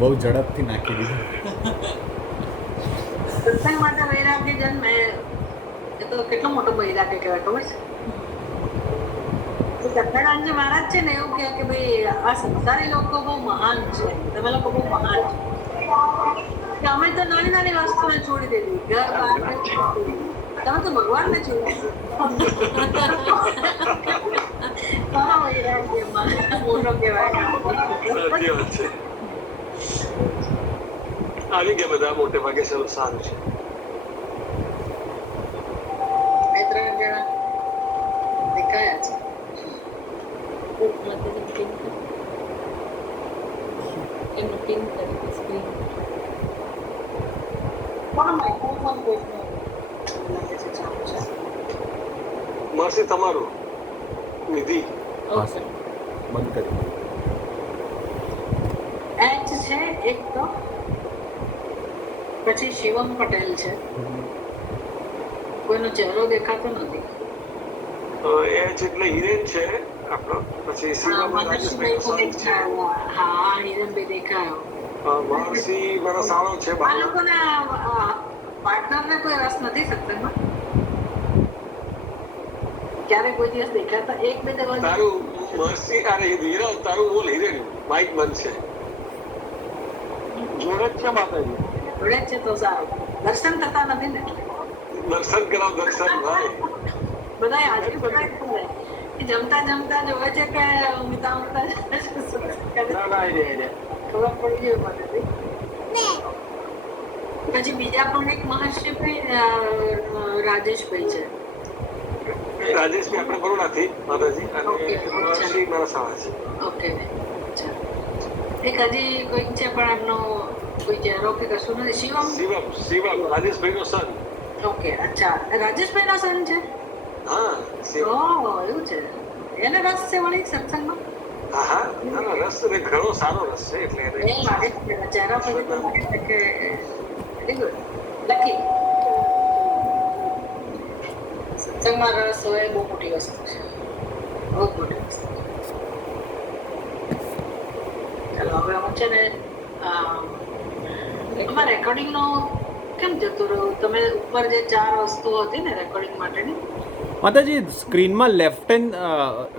બહુ ઝડપથી નાખી દીધું. સત્સંગ માટે વૈરાગ્ય જન્મ એ તો કેટલો મોટો વૈરાગ્ય કહેવાય ખબર છે? સત્યનારાયણજી મહારાજ છે ને એવું કહે કે ભાઈ આ સંસારી લોકો બહુ મહાન છે, તમે લોકો બહુ મહાન છો. અમે તો નાની નાની વસ્તુને છોડી દીધી, ઘર બાર તમે તો ભગવાનને છોડી દીધું. વૈરાગ્ય મોટો કહેવાય. સાચી વાત છે. આવી ગયા બધા મોટે ભાગે. સારું છે. બે ત્રણ જણા દેખાયા છે. એનું પિન કરી સ્ક્રીન. કોનો માઇક્રોફોન કોઈનો લાગે છે ચાલુ છે? મરસી તમારું નિધિ ઓકે. બંધ કરી. એચ છે એક તો, પછી શિવમ પટેલ છે, કોઈનો ચહેરો દેખાતો નથી. એ છે એટલે હિરેન છે આપણો. પછી શિવમ રાજેશભાઈ નો સન છે. હા, હિરણભાઈ દેખાયો. મહર્ષિ મારા સાળો છે. આ લોકોના પાર્ટનરને કોઈ રસ નથી સત્સંગમાં? ક્યારે કોઈ દિવસ દેખાતા? એક બે દિવસ તારું મહર્ષિ અરે હીરા તારું બોલ હિરેન માઇક બંધ છે. જોડે જ છે માતાજી. જોડે જ છે તો સારું. દર્શન થતા નથી ને? દર્શન કરાવ દર્શન ભાઈ. બધા હાજરી બધા જમતા જમતા જોવે છે કે ઊંઘતા ઊંઘતા ખબર પડી ગઈ મને. પછી બીજા પણ એક મહર્ષિ રાજેશભાઈ છે. રાજેશભાઈ આપણે બરોડાથી માતાજી અને મહર્ષિ મારા સાળા છે. ઓકે, એક હજી કોઈક છે પણ એમનો કોઈ ચહેરો કે કશું નથી. શિવમ શિવમ રાજેશભાઈ નો સન. ઓકે, અચ્છા, રાજેશભાઈ નો સન છે. હા, ઓહ, એવું છે. એને રસ છે વળી સત્સંગમાં? હા હા, ના રસ ને ઘણો સારો રસ છે. એટલે ચહેરા પર લાગે છે કે વેરી ગુડ, લકી. સત્સંગમાં રસ હોય બહુ મોટી વસ્તુ છે, બહુ મોટી વસ્તુ. ચાલો હવે હું છે ને એમાં રેકોર્ડિંગનો કેમ જતું રહ્યું? તમે ઉપર જે 4 વસ્તુઓ હતી ને રેકોર્ડિંગ માટેની, માતાજી સ્ક્રીનમાં left hand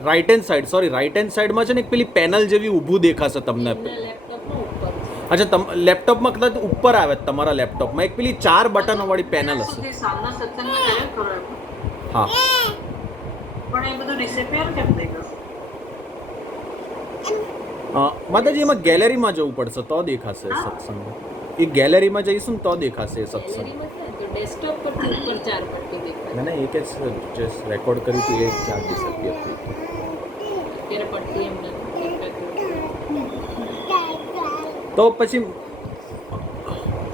right hand side, sorry right hand સાઈડમાં છે ને એક પેલી પેનલ જેવી ઊભું દેખાશે તમને. લેપટોપનો ઉપર. અચ્છા, લેપટોપમાં કદાચ ઉપર આવે તમારા લેપટોપમાં એક પેલી 4 બટન વાળી પેનલ હશે. સામના સત્સંગમાં કર્યો ખરો એમ? હા, પણ એ બધું ડિસેપિયર કેમ થઈ ગયું? માતાજી એમાં ગેલેરીમાં જવું પડશે તો દેખાશે સત્સંગ. એ ગેલેરીમાં જઈશું ને તો દેખાશે સત્સંગ. ગેલેરીમાં છે તો ડેસ્કટોપ પરથી ઉપર 4 પટ્ટી દેખાય. ના ના, એ કે જે રેકોર્ડ કર્યું હતું એ 4 ડિસેપિયર થઈ ગયું. અત્યારે પટ્ટી એમને તો પછી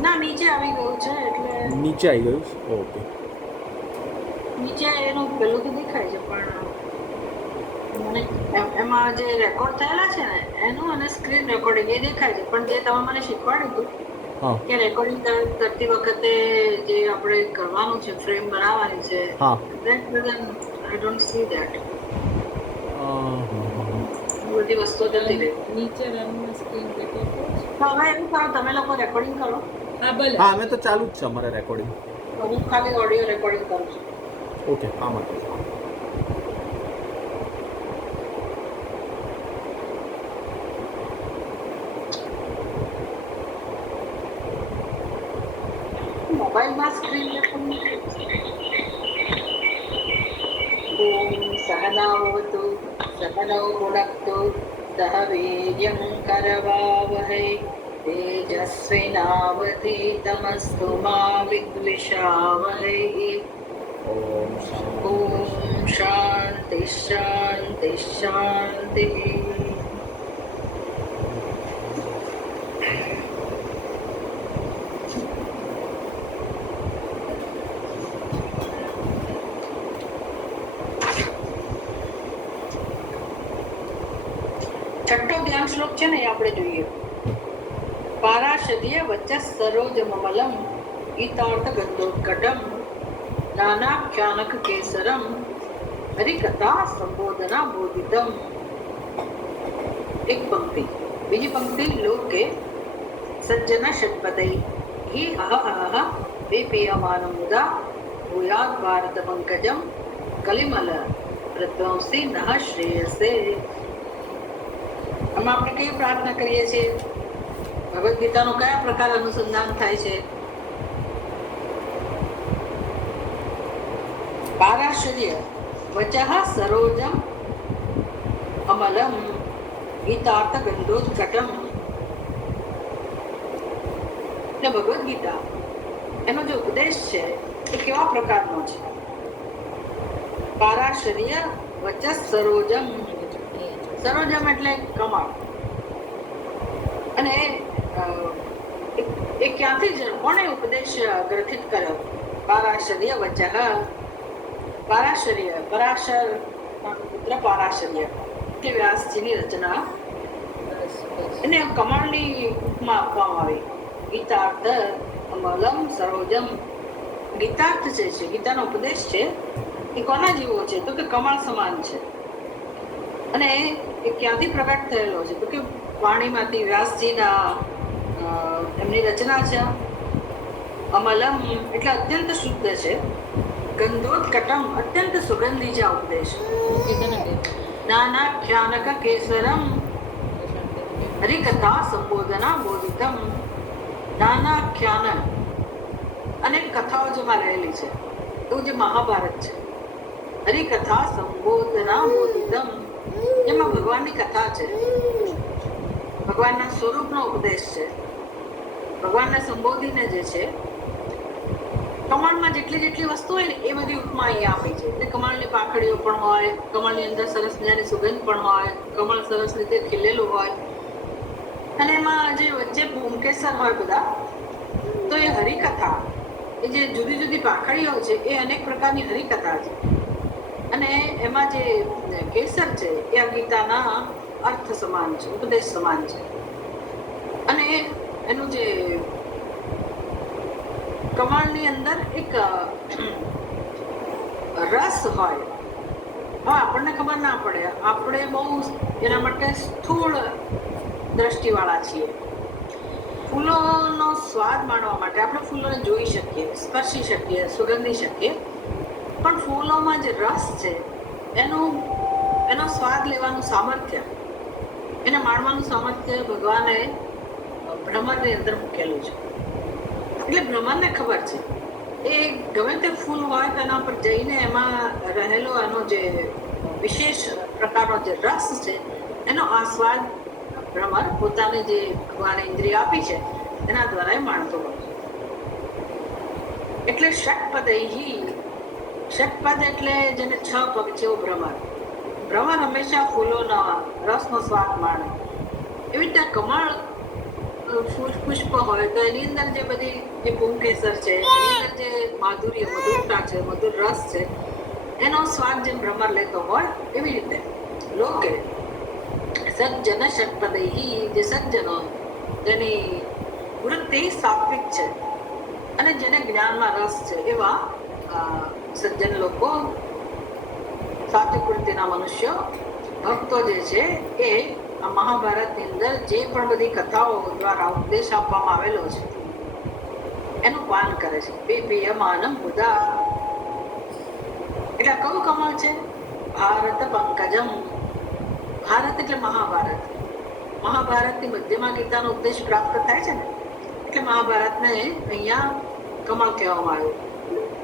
ના, નીચે આવી ગયું છે એટલે નીચે આવી ગયું છે. ઓકે, નીચે એનું પેલું તો દેખાય છે પણ મને એમાં જે રેકોર્ડ થયેલા છે ને એનું અને સ્ક્રીન રેકોર્ડિંગ એ દેખાય છે. પણ જે તમે મને શીખવાડ્યું હતું હા કે રેકોર્ડિંગ કરતી વખતે જે આપણે કરવાનું છે, ફ્રેમ બનાવવાની છે, હા, that doesn't, I don't see that. બધી વસ્તુઓ જતી રહી. નીચે રનમાં સ્ક્રીન રેકોર્ડ કરો છો? તો હવે એવું કરો, તમે લોકો રેકોર્ડિંગ કરો. હા ભલે. હા, અમે તો ચાલુ જ છે અમારે રેકોર્ડિંગ. હું ખાલી ઓડિયો રેકોર્ડિંગ કરું છું. ઓકે, હા માતાજી. મોબાઈલમાં સ્ક્રીન રેકોર્ડિંગ. ઓમ સહનાવતુ સહનૌ ભુનક્તુ સહ વીર્યં કરવાવહૈ તેજસ્વિનાવધીતમસ્તુ મા વિદ્વિષાવહૈ. ઓમ શાંતિ શાંતિ શાંતિ. છઠ્ઠો ધ્યાન શ્લોક છે ને એ આપણે જોઈએ. પારાશદ્ય વચ્ચે સરોજ મમલમ ગીતાર્થ ગંધોત્કટમ નાનાખ્યાનક કેસરમ હરિકથા સંબોધના બોધિતમ. એક પંક્તિ. બીજી પંક્તિ લોકે સજ્જન ષટ્પદૈ અહ વિપીયમાન મુદા ભૂયાદ ભારત પંકજમ કલિમલ પ્રધ્વંસી નઃ શ્રેયસે. આમાં આપણે કઈ પ્રાર્થના કરીએ છીએ? ભગવદ્ ગીતાનું કયા પ્રકાર અનુસંધાન થાય છે? પારાશર્ય વચઃ સરોજમ અમલમ ગીતાર્થ ગંધોત્કટમ. એટલે ભગવદ્ ગીતા એનો જે ઉપદેશ છે એ કેવા પ્રકારનો છે? પારાશર્ય વચઃ સરોજમ. સરોજમ એટલે કમળ. અને એ ક્યાંથી કોણે ઉપદેશ ગ્રથિત કર્યો? પારાશર્ય વચઃ. પારાશર્ય પરાશર પુત્ર પારાશર્ય તે વ્યાસજીની રચના. એને કમળની ઉપમા આપવામાં આવી. ગીતાર્થ અમલમ સરોજમ. ગીતાર્થ છે ગીતાનો ઉપદેશ છે એ કોના જેવો છે? તો કે કમળ સમાન છે. અને એ ક્યાંથી પ્રગટ થયેલો છે? તો કે વાણીમાંથી, વ્યાસજીના એમની રચના છે. અમલમ એટલે અત્યંત શુદ્ધ છે. ગંધોત્કટમ અત્યંત સુગંધી છે આ ઉપદેશ. નાનાખ્યાનક કેસરમ હરિકથા સંબોધના બોધિતમ. નાનાખ્યાન અનેક કથાઓ જેમાં રહેલી છે એવું જે મહાભારત છે. હરિકથા સંબોધના બોધિતમ એમાં ભગવાનની કથા છે, ભગવાનના સ્વરૂપનો ઉપદેશ છે. ભગવાનને સંબોધીને જે છે કમળમાં જેટલી વસ્તુ હોય ને એ બધી ઉપમા અહીંયા આપી છે. એટલે કમળની પાંખડીઓ પણ હોય, કમળની અંદર સરસ મજાની સુગંધ પણ હોય, કમળ સરસ રીતે ખીલેલું હોય, અને એમાં જે વચ્ચે ભૂમકેસર હોય બધા, તો એ હરિકથા એ જે જુદી જુદી પાંખડીઓ છે એ અનેક પ્રકારની હરિકથા છે. અને એમાં જે કેસર છે એ આ ગીતાના અર્થ સમાન છે, ઉપદેશ સમાન છે. અને એનું જે કમળની અંદર એક રસ હોય. હવે આપણને ખબર ના પડે, આપણે બહુ એના માટે સ્થૂળ દ્રષ્ટિવાળા છીએ. ફૂલોનો સ્વાદ માણવા માટે આપણે ફૂલોને જોઈ શકીએ, સ્પર્શી શકીએ, સુગંધી શકીએ, પણ ફૂલોમાં જે રસ છે એનો સ્વાદ લેવાનું સામર્થ્ય, એને માણવાનું સામર્થ્ય ભગવાને ભ્રમરની અંદર મૂકેલું છે. એટલે બ્રહ્માંડને ખબર છે એ ગમે તે ફૂલ હોય તેના પર જઈને એમાં રહેલો એનો જે વિશેષ પ્રકારનો જે રસ છે એનો આસ્વાદ ભ્રમર પોતાને જે ભગવાને ઇન્દ્રિય આપી છે એના દ્વારા એ માણતો હોય છે. એટલે ષટ્પદૈહી, ષટ્પદ એટલે જેને 6 પગ છે એવું ભ્રમર. ભ્રમર હંમેશા ફૂલોના રસનો સ્વાદ માણે. એવી રીતે કમળ પુષ્પ હોય તો એની અંદર જે બધી જે પુંકેસર છે, એની અંદર જે માધુર્ય, મધુરતા છે, મધુર રસ છે, એનો સ્વાદ જેમ ભ્રમર લેતો હોય એવી રીતે લોકે સજ્જન ષટ્પદૈહી, જે સજ્જનો જેની વૃત્તિ સાત્વિક છે અને જેને જ્ઞાનમાં રસ છે એવા સજ્જન લોકો, સાત્વિક વૃત્તિના મનુષ્યો, ભક્તો જે છે એ આ મહાભારતની અંદર જે પણ બધી કથાઓ દ્વારા ઉપદેશ આપવામાં આવેલો છે એનું પાન કરે છે. પીયમાનમ મુદા. એટલે કયું કમળ છે? ભારત પંકજમ. ભારત એટલે મહાભારત. મહાભારતની મધ્યમાં ગીતાનો ઉપદેશ પ્રાપ્ત થાય છે ને, એટલે મહાભારતને અહીંયા કમળ કહેવામાં આવ્યું.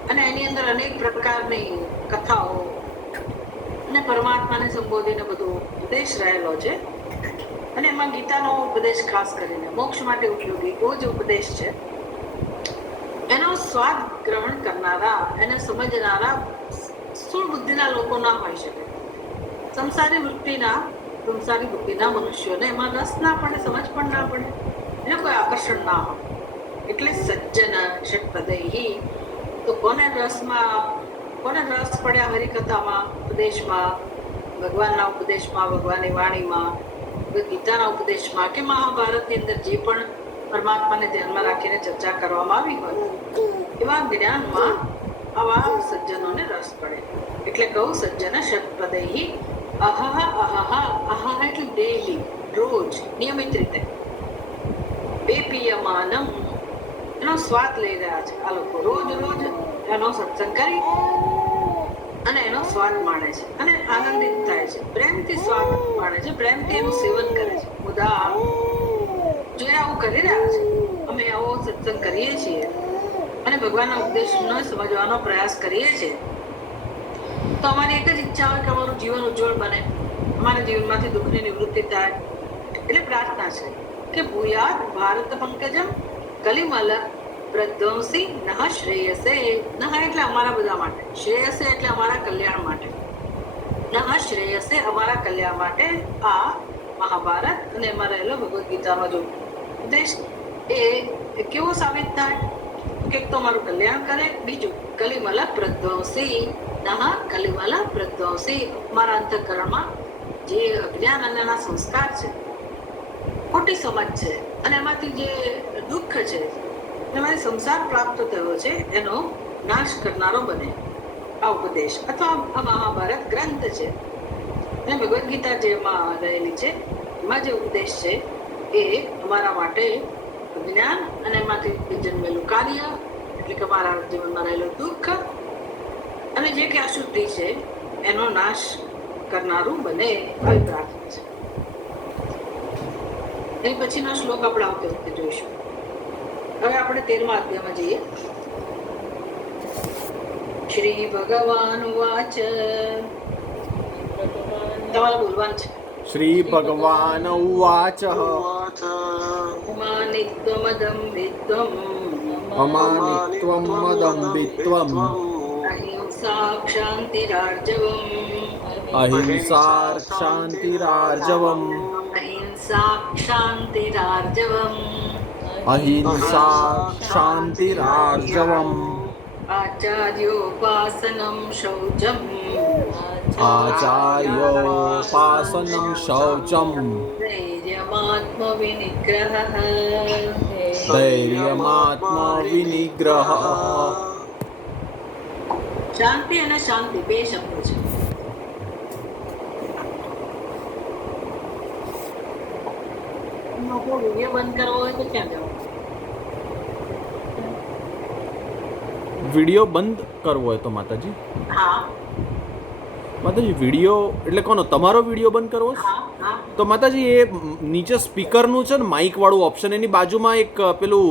અને એની અંદર અનેક પ્રકારની કથાઓ અને પરમાત્માને સંબોધીને બધો ઉપદેશ રહેલો છે. અને એમાં ગીતાનો ઉપદેશ ખાસ કરીને મોક્ષ માટે ઉપયોગી એવો જ ઉપદેશ છે. એનો સ્વાદ ગ્રહણ કરનારા, એને સમજનારા સ્થૂળ બુદ્ધિના લોકો ના હોઈ શકે. સંસારી બુદ્ધિના મનુષ્યોને એમાં રસ ના પડે, સમજ પણ ના પડે, એને કોઈ આકર્ષણ ના હોય. એટલે સજ્જન ષટ્પદૈહી. તો કોને રસ પડ્યા હરિકથામાં, ઉપદેશમાં, ભગવાનના ઉપદેશમાં, ભગવાનની વાણીમાં, ગીતાના ઉપદેશમાં કે મહાભારતની અંદર જે પણ પરમાત્માને ધ્યાનમાં રાખીને ચર્ચા કરવામાં આવી હોય એવા જ્ઞાનમાં આવા સજ્જનોને રસ પડે. એટલે કહું સજ્જન ષટ્પદૈહી અહહ અહહ. અહહ એટલે ડેઈલી, રોજ, નિયમિત રીતે. પેપીયમાનમ, એનો સ્વાદ લઈ રહ્યા છે આ લોકો. રોજ રોજ એનો સત્સંગ કરી અને એનો સ્વાદ માણે છે અને આનંદિત થાય છે, પ્રેમથી સ્વાદ માણે છે, પ્રેમથી એનું સેવન કરે છે. બધા જો એ આવું કરી રહ્યા છે, અમે આવો સત્સંગ કરીએ છીએ અને ભગવાનના ઉપદેશનો સમજવાનો પ્રયાસ કરીએ છીએ, તો અમારી એક જ ઈચ્છા હોય કે અમારું જીવન ઉજ્જવળ બને, અમારા જીવનમાંથી દુઃખની નિવૃત્તિ થાય. એટલે પ્રાર્થના છે કે ભૂયાત ભારત પંકજમ કલિમલ પ્રધ્વંસી નહ શ્રેયસે. નહ એટલે અમારા બધા માટે, શ્રેયસે એટલે અમારા કલ્યાણ માટે, નહ શ્રેયસે અમારા કલ્યાણ માટે આ મહાભારત અને એમાં રહેલો ભગવદ્ ગીતાનો જો ઉપદેશ એ કેવો સાબિત થાય કે તો અમારું કલ્યાણ કરે, બીજું કલિમલ પ્રધ્વંસી નહ કલિમલ પ્રધ્વંસી, અમારા અંતઃકરણમાં જે અજ્ઞાન અને એના સંસ્કાર છે, ખોટી સમજ છે અને એમાંથી જે દુઃખ છે, એમાંથી સંસાર પ્રાપ્ત થયો છે, એનો નાશ કરનારો બને આ ઉપદેશ અથવા આ મહાભારત ગ્રંથ છે. અને ભગવદ્ ગીતા જેમાં રહેલી છે એમાં જે ઉપદેશ છે એ અમારા માટે જ્ઞાન અને એમાંથી જન્મેલું કાર્ય એટલે કે અમારા જીવનમાં રહેલું દુઃખ અને જે કે અશુદ્ધિ છે એનો નાશ કરનારું બને, આવી પ્રાર્થના છે. એ પછીનો શ્લોક આપણે આવતી વખતે જોઈશું. હવે આપણે 13મા અધ્યાયમાં જઈએ. શ્રી ભગવાન વાચ, તમારે બોલવાનું છે. શ્રી ભગવાન ઉવાચ અમાનિત્વમદં વિદ્વમ અમાનિત્વમ મદંબિત્વમ અહિંસા ક્ષાંતિરાર્જવમ અહિંસા ક્ષાંતિરાર્જવમ અહિંસા ક્ષાંતિરાર્જવમ અહિંસા ક્ષાંતિરાર્જવમ આચાર્યોપાસનમ શૌચમ આચાર્યોપાસનમ શૌચમ ધૈર્યમાત્મવિનિગ્રહ. ધૈર્યમાત્મવિનિગ્રહ. શાંતિ અને શાંતિ બે શબ્દો છે. વિડીયો બંધ કરવો હોય તો ક્યાં જવું? વિડીયો બંધ કરવો હોય તો માતાજી, હા માતાજી વિડીયો એટલે કોનો, તમારો વિડીયો બંધ કરવો છે? હા હા તો માતાજી એ નીચે સ્પીકરનું છે ને માઇક વાળું ઓપ્શન, એની બાજુમાં એક પેલું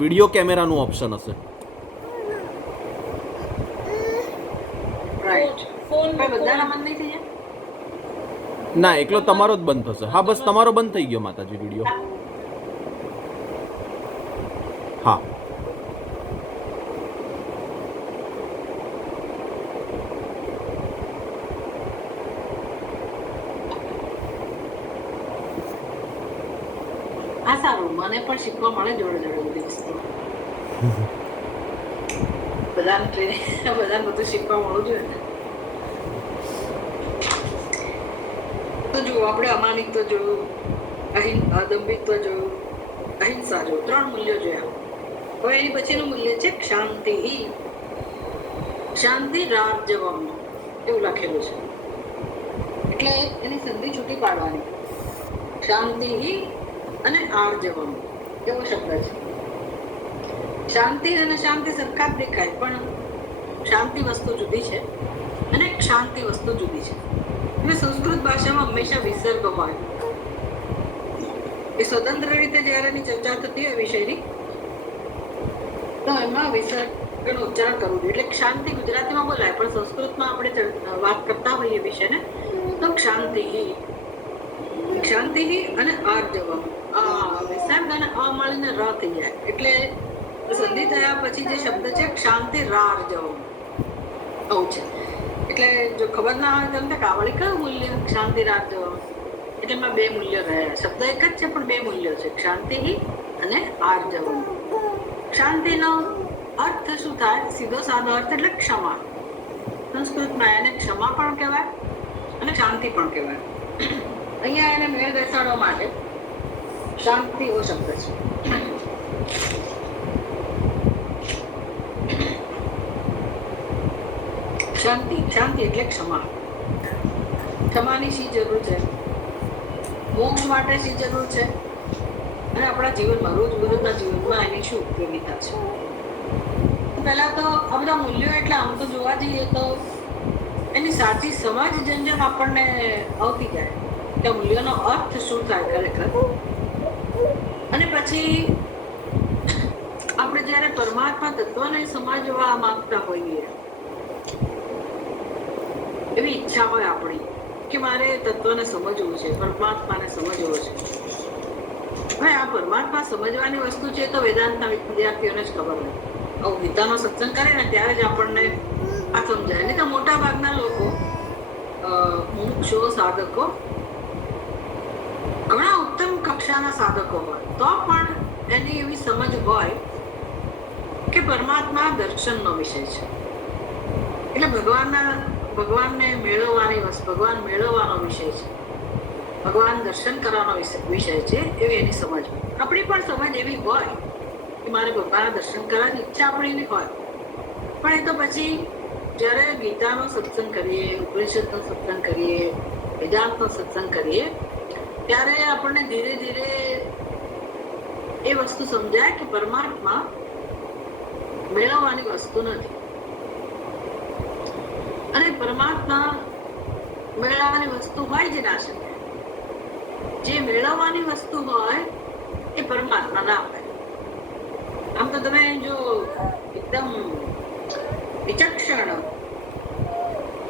વિડીયો કેમેરાનું ઓપ્શન હશે. રાઈટ. ફોન બધાના બંધ નહીં થઈ જાય? ના, એકલો તમારો જ બંધ થશે. હા બસ તમારો બંધ થઈ ગયો માતાજી વિડીયો. હા હા સારું, મને પણ શીખવા મળે જોડે જોડે બધી વસ્તુ. બધાને ટ્રેનિંગ, બધાને બધું શીખવા મળવું જોઈએ ને. તો જુઓ, આપણે અમાનિત્વ જોયું, અદંભિત્વ જોયું, અહિંસા જોયું, 3 મૂલ્યો જોયા. હવે એની પછીનું મૂલ્ય છે ક્ષાંતિ. શાંતિ રાર્જવમ એવું લખેલું છે, એટલે એની સંધિ છૂટી પાડવાની. શાંતિ અને આર્જવમ એવો શબ્દ છે. શાંતિ અને શાંતિ સરખા જ દેખાય, પણ શાંતિ વસ્તુ જુદી છે અને ક્ષાંતિ વસ્તુ જુદી છે. એટલે સંસ્કૃત ભાષામાં હંમેશા વિસર્ગ હોય. એ સ્વતંત્ર રીતે જ્યારે એની ચર્ચા થતી હોય વિષયની, તો એમાં વિસર્ગનું ઉચ્ચારણ કરવું જોઈએ. એટલે ક્ષાંતિ ગુજરાતીમાં બોલાય, પણ સંસ્કૃતમાં આપણે વાત કરતા હોઈએ વિષયને તો ક્ષાંતિ અને આર્જવમ. વિસર્ગ અને અ મળીને ર થઈ જાય, એટલે સંધિ થયા પછી જે શબ્દ છે ક્ષાંતિ રાર્જવમ આવું છે. એટલે જો ખબર ના હોય તમને કાવળી કયું મૂલ્ય ક્ષાંતિ રાર્જવમ, એટલે એમાં 2 મૂલ્યો રહ્યા. શબ્દ એક જ છે પણ 2 મૂલ્યો છે, ક્ષાંતિ અને આર્જવમ. શાંતિનો અર્થ શું થાય? સીધો સાદો અર્થ એટલે ક્ષમા. સંસ્કૃતમાં એને ક્ષમા પણ કહેવાય અને શાંતિ પણ કહેવાય. અહીંયા એને મેળ બેસાડવા માટે શાંતિ એવો શબ્દ છે. શાંતિ એટલે ક્ષમા. ક્ષમાની શી જરૂર છે? મોક્ષ માટે શી જરૂર છે? અને આપણા જીવનમાં રોજબરોજના જીવનમાં એની શું ઉપયોગિતા છે. પહેલા તો આ બધા મૂલ્યો એટલે આમ તો જોવા જઈએ તો એની સાચી સમજ જેમ જેમ આપણને આવતી જાય કે આ મૂલ્યોનો અર્થ શું થાય ખરેખર, અને પછી આપણે જ્યારે પરમાત્મા તત્વને સમજવા માંગતા હોઈએ, એવી ઈચ્છા હોય આપણી કે મારે તત્વને સમજવું છે, પરમાત્માને સમજવો છે. હવે આ પરમાત્મા સમજવાની વસ્તુ છે તો વેદાંતના વિદ્યાર્થીઓને જ ખબર હોય. આવું ગીતાનો સત્સંગ કરે ને ત્યારે જ આપણને આ સમજાય. નહીં તો મોટા ભાગના લોકો મુમુક્ષો સાધકો ઘણા ઉત્તમ કક્ષાના સાધકો હોય તો પણ એની એવી સમજ હોય કે પરમાત્મા દર્શનનો વિષય છે, એટલે ભગવાનને મેળવવાની વસ્તુ, ભગવાન મેળવવાનો વિષય છે, ભગવાન દર્શન કરવાનો વિષય છે, એવી એની સમજ હોય. આપણી પણ સમજ એવી હોય કે મારે ભગવાનના દર્શન કરવાની ઈચ્છા આપણી હોય, પણ એ તો પછી જ્યારે ગીતાનો સત્સંગ કરીએ, ઉપનિષદનો સત્સંગ કરીએ, વેદાંતનો સત્સંગ કરીએ ત્યારે આપણને ધીરે ધીરે એ વસ્તુ સમજાય કે પરમાત્મા મેળવવાની વસ્તુ નથી, અને પરમાત્મા મેળવવાની વસ્તુ હોય જ ના શકે. જે મેળવવાની વસ્તુ હોય એ પરમાત્મા ના હોય. આમ તો તમે જો એકદમ વિચક્ષણ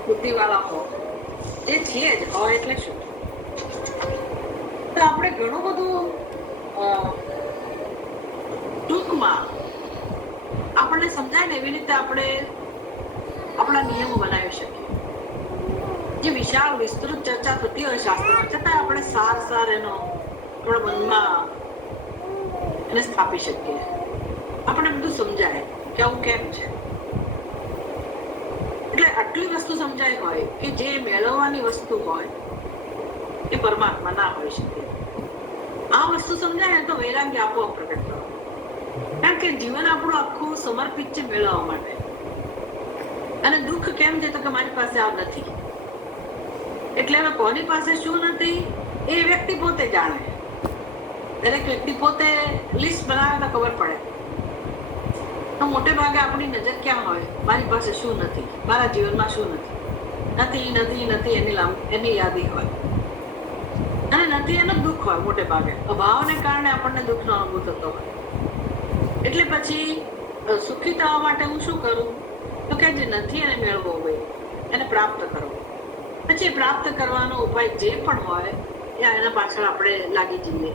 બુદ્ધિવાળા હો, એ છીએ જ હોય એટલે શું, તો આપણે ઘણું બધું ટૂંકમાં આપણને સમજાય ને એવી રીતે આપણે આપણા નિયમો બનાવી શકીએ. જે વિશાળ વિસ્તૃત ચર્ચા થતી હોય શાસ્ત્રમાં, છતાં આપણે સાર એનો આપણા મનમાં એને સ્થાપી શકીએ. આપણે બધું સમજાય કે આવું કેમ છે. એટલે આટલી વસ્તુ સમજાય હોય કે જે મેળવવાની વસ્તુ હોય એ પરમાત્મા ના હોઈ શકે. આ વસ્તુ સમજાય ને તો વૈરાગ્ય આપોઆપ પ્રગટ કરો. કારણ કે જીવન આપણું આખું સમર્પિત છે મેળવવા માટે. અને દુઃખ કેમ છે તો કે મારી પાસે આ નથી, એટલે હવે કોની પાસે શું નથી એ વ્યક્તિ પોતે જાણે. દરેક વ્યક્તિ પોતે લિસ્ટ બનાવે તો ખબર પડે. તો મોટે ભાગે આપણી નજર ક્યાં હોય, મારી પાસે શું નથી, મારા જીવનમાં શું નથી, નથી એની યાદી હોય, અને નથી એનો દુઃખ હોય. મોટે ભાગે અભાવને કારણે આપણને દુઃખનો અનુભવ થતો હોય. એટલે પછી સુખી થવા માટે હું શું કરું તો કે જે નથી એને મેળવવો હોય, એને પ્રાપ્ત કરવો. પછી પ્રાપ્ત કરવાનો ઉપાય જે પણ હોય એ એના પાછળ આપણે લાગી જઈએ,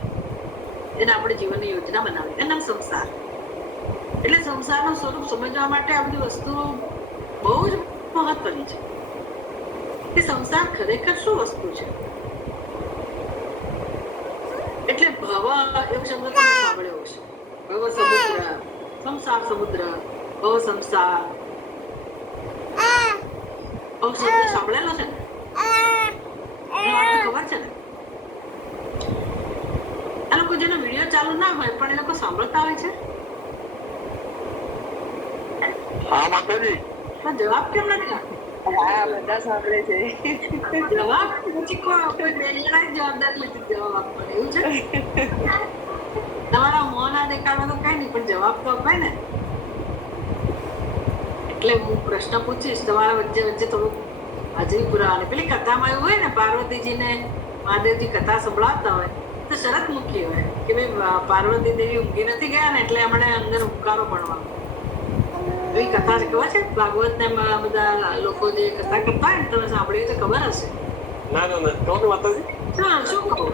એને આપણે જીવનની યોજના બનાવીએ. એના સંસાર એટલે સંસારનું સ્વરૂપ સમજવા માટે આ બધી વસ્તુઓ બહુ જ મહત્વની છે કે સંસાર ખરેખર શું વસ્તુ છે. એટલે ભવ એવો શબ્દ તમે સાંભળ્યો હશે, ભવ સમુદ્ર, સંસાર સમુદ્ર, ભવ સંસાર, ભવ શબ્દ સાંભળેલો છે ને, ખબર છે ને. આ લોકો જેનો વિડીયો ચાલુ ના હોય પણ એ લોકો સાંભળતા હોય છે. હા માતાજી, જવાબ કેમ નથી આપતો? હા, બધા સાંભળે છે. જવાબ પછી કોઈ બે જણા જવાબદારી નથી જવાબ આપવાનો, એવું છે. તમારા મોં ના દેખાડો તો કઈ નહીં, પણ જવાબ તો અપાય ને. એટલે હું પ્રશ્ન પૂછીશ, તમારા વચ્ચે થોડુંક હાજરી પુરાવાની. પેલી કથામાં એવું હોય ને, પાર્વતીજીને મહાદેવજી કથા સંભળાવતા હોય તો શરત મૂકી હોય કે ભાઈ પાર્વતી દેવી ઊંઘી નથી ગયા ને એટલે એમણે અંદર ઉપકારો ભણવાનો. એવી કથા છે, ખબર છે? ભાગવત ને બધા લોકો જે કથા કરતા હોય ને, તમે સાંભળ્યું તો ખબર હશે. ના કહો ને માતાજી. શું કહું?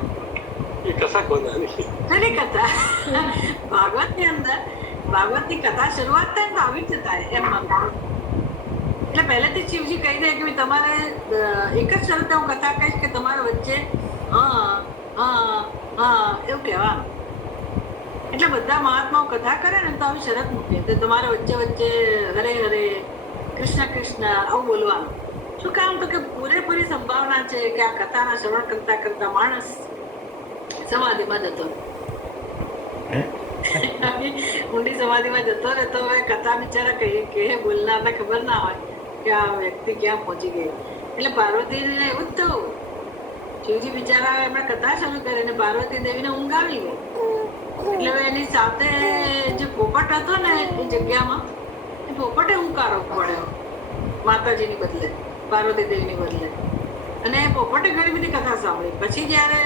એ કથા કોની કથા ભાગવત ની અંદર, ભાગવત ની કથા શરૂઆત થાય તો આવી જ થાય એમ માનવું. એટલે પહેલેથી શિવજી કહી દે કે તમારે એક જ શરતે હું કથા કહીશ કે તમારા વચ્ચે એવું કહેવાનું. એટલે બધા મહાત્માઓ કથા કરે ને તો આવી શરત મૂકે તો તમારે વચ્ચે વચ્ચે હરે હરે કૃષ્ણ કૃષ્ણ આવું બોલવાનું. શું કામ તો કે પૂરેપૂરી સંભાવના છે કે આ કથાના શ્રવણ કરતા કરતા માણસ સમાધિમાં જતો ઊંડી સમાધિમાં જતો રહે તો હવે કથા બિચારા કહીએ કે બોલનારને ખબર ના હોય કે આ વ્યક્તિ ક્યાં પહોંચી ગઈ. એટલે પાર્વતીને એવું જ થયું. શિવજી બિચારા એમણે કથા શરૂ કરી અને પાર્વતી દેવીને ઊંઘ આવી ગઈ. એટલે હવે એની સાથે જે પોપટ હતો ને એ જગ્યામાં એ પોપટે હુંકારો પડ્યો માતાજીની બદલે, પાર્વતી દેવીની બદલે. અને પોપટે ઘણી બધી કથા સાંભળી. પછી જયારે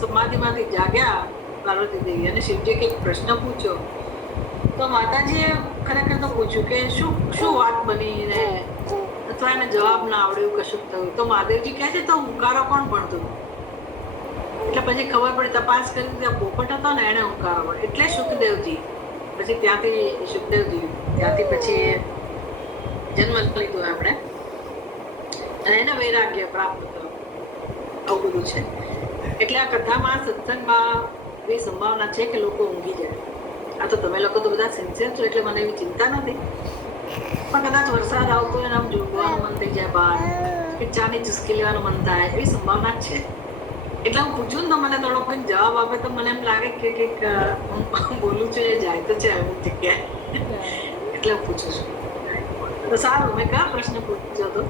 સમાધિમાંથી જાગ્યા પાર્વતી દેવી અને શિવજી કંઈક પ્રશ્ન પૂછ્યો તો માતાજીએ ખરેખર તો પૂછ્યું કે શું શું વાત બની ને અથવા એને જવાબ ના આવડ્યું, કશું થયું. તો મહાદેવજી કહે છે તો હુંકારો કોણ ભણતું? એટલે પછી ખબર પડી, તપાસ કરી ત્યાં પોપટ હતો ને એને હુંકારો પડ્યો. એટલે સુખદેવજી પછી ત્યાંથી પછી જન્મ લીધો આપણે અને એને વૈરાગ્ય પ્રાપ્ત થયું. આવું બધું છે. એટલે આ કથામાં સત્સંગમાં એવી સંભાવના છે કે લોકો ઊંઘી જાય. આ તો તમે લોકો તો બધા સિન્સિયર છો એટલે મને એવી ચિંતા નથી, પણ કદાચ વરસાદ આવતો હોય આમ જોડવાનું મન થઈ જાય બહાર, કે ચાની ચુસ્કી લેવાનું મન થાય, એવી સંભાવના છે. એટલે હું પૂછું ને તો મને થોડો કોઈ જવાબ આપે તો મને એમ લાગે કે કંઈક હું બોલું છું એ જાય તો છે અમુક જગ્યાએ, એટલે હું પૂછું છું. તો સારું, મેં કયા પ્રશ્ન પૂછ્યો હતો?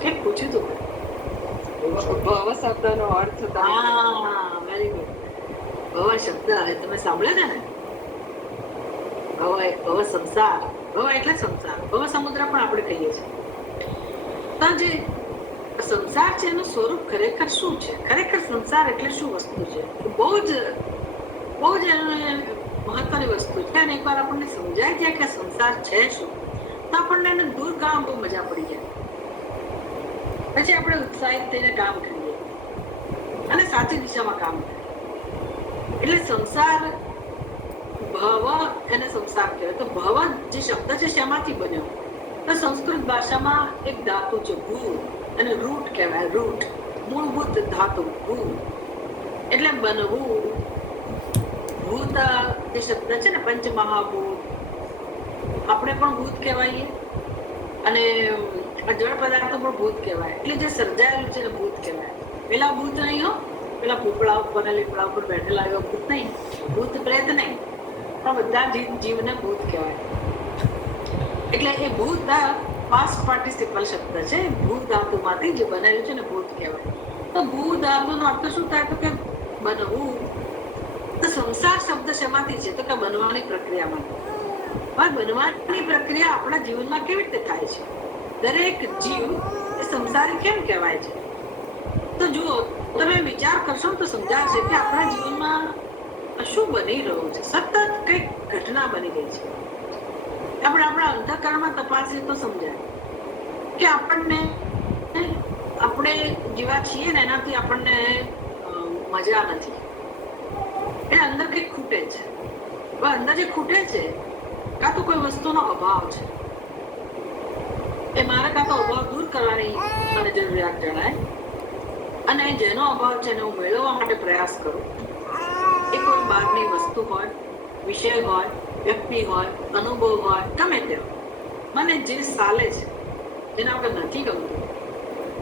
કંઈક પૂછ્યું હતું. ભવ શબ્દનો અર્થ તમે હા, વેરી ગુડ. ભવ શબ્દ તમે સાંભળ્યો છે ને? ભવ સંસાર, ભવ એટલે સંસાર, ભવ સમુદ્ર પણ આપણે કહીએ છીએ. તો જે સંસાર છે એનું સ્વરૂપ ખરેખર શું છે? ખરેખર સંસાર એટલે શું વસ્તુ છે? બહુ જ મહત્વની વસ્તુ છે. અને એકવાર આપણને સમજાય જાય કે સંસાર છે શું, તો આપણને એને દૂર કામ બહુ મજા પડી જાય. પછી આપણે ઉત્સાહિત થઈને કામ કરીએ અને સાચી દિશામાં કામ કરીએ. એટલે સંસાર, ભવ એને સંસાર કહેવાય. તો ભવ જે શબ્દ છે શેમાંથી બન્યો? તો સંસ્કૃત ભાષામાં એક ધાતુ છે ભૂ, અને રૂટ કહેવાય. રૂટ, મૂળભૂત ધાતુ ભૂ એટલે બનવું. ભૂત જે શબ્દ છે ને પંચમહાભૂત, આપણે પણ ભૂત કહેવાઈએ અને જળ પદાર્થો પણ ભૂત કહેવાય. એટલે જે સર્જાયેલું છે ને ભૂત કહેવાય. પેલા ભૂત નહીં હો, પેલા પીપળા ઉપર અને લીપડા ઉપર બેઠેલા એવા ભૂત નહીં, ભૂત પ્રેત નહીં, પણ બધા જીવને ભૂત કહેવાય. એટલે એ ભૂત પાસ્ટ પાર્ટિસિપલ શબ્દ છે. ભૂ ધાતુમાંથી જે બનેલું છે ને ભૂત કહેવાય. તો ભૂ ધાતુનો અર્થ શું થાય? તો કે બનવું. તો સંસાર શબ્દ શેમાંથી છે? તો કે બનવાની પ્રક્રિયામાંથી. હવે બનવાની પ્રક્રિયા આપણા જીવનમાં કેવી રીતે થાય છે? દરેક જીવ એ સંસારી કેમ કહેવાય છે? તો જુઓ, તમે વિચાર કરશો તો સમજાશે કે આપણા જીવનમાં શું બની રહ્યું છે. સતત કંઈક ઘટના બની ગઈ છે. આપણે આપણા અંતઃકરણમાં તપાસીએ તો સમજાય કે આપણે જેવા છીએ ને એનાથી આપણને મજા નથી. એ અંદર કંઈક ખૂટે છે. હવે અંદર જે ખૂટે છે કાં તો કોઈ વસ્તુનો અભાવ છે, એ મારે કાં તો અભાવ દૂર કરવાની મને જરૂરિયાત જણાય, અને જેનો અભાવ છે એને હું મેળવવા માટે પ્રયાસ કરું. એ કોઈ બહારની વસ્તુ હોય, વિષય હોય, વ્યક્તિ હોય, અનુભવ હોય, ગમે તે મને જે ચાલે છે, જેના વગર નથી ગમતું,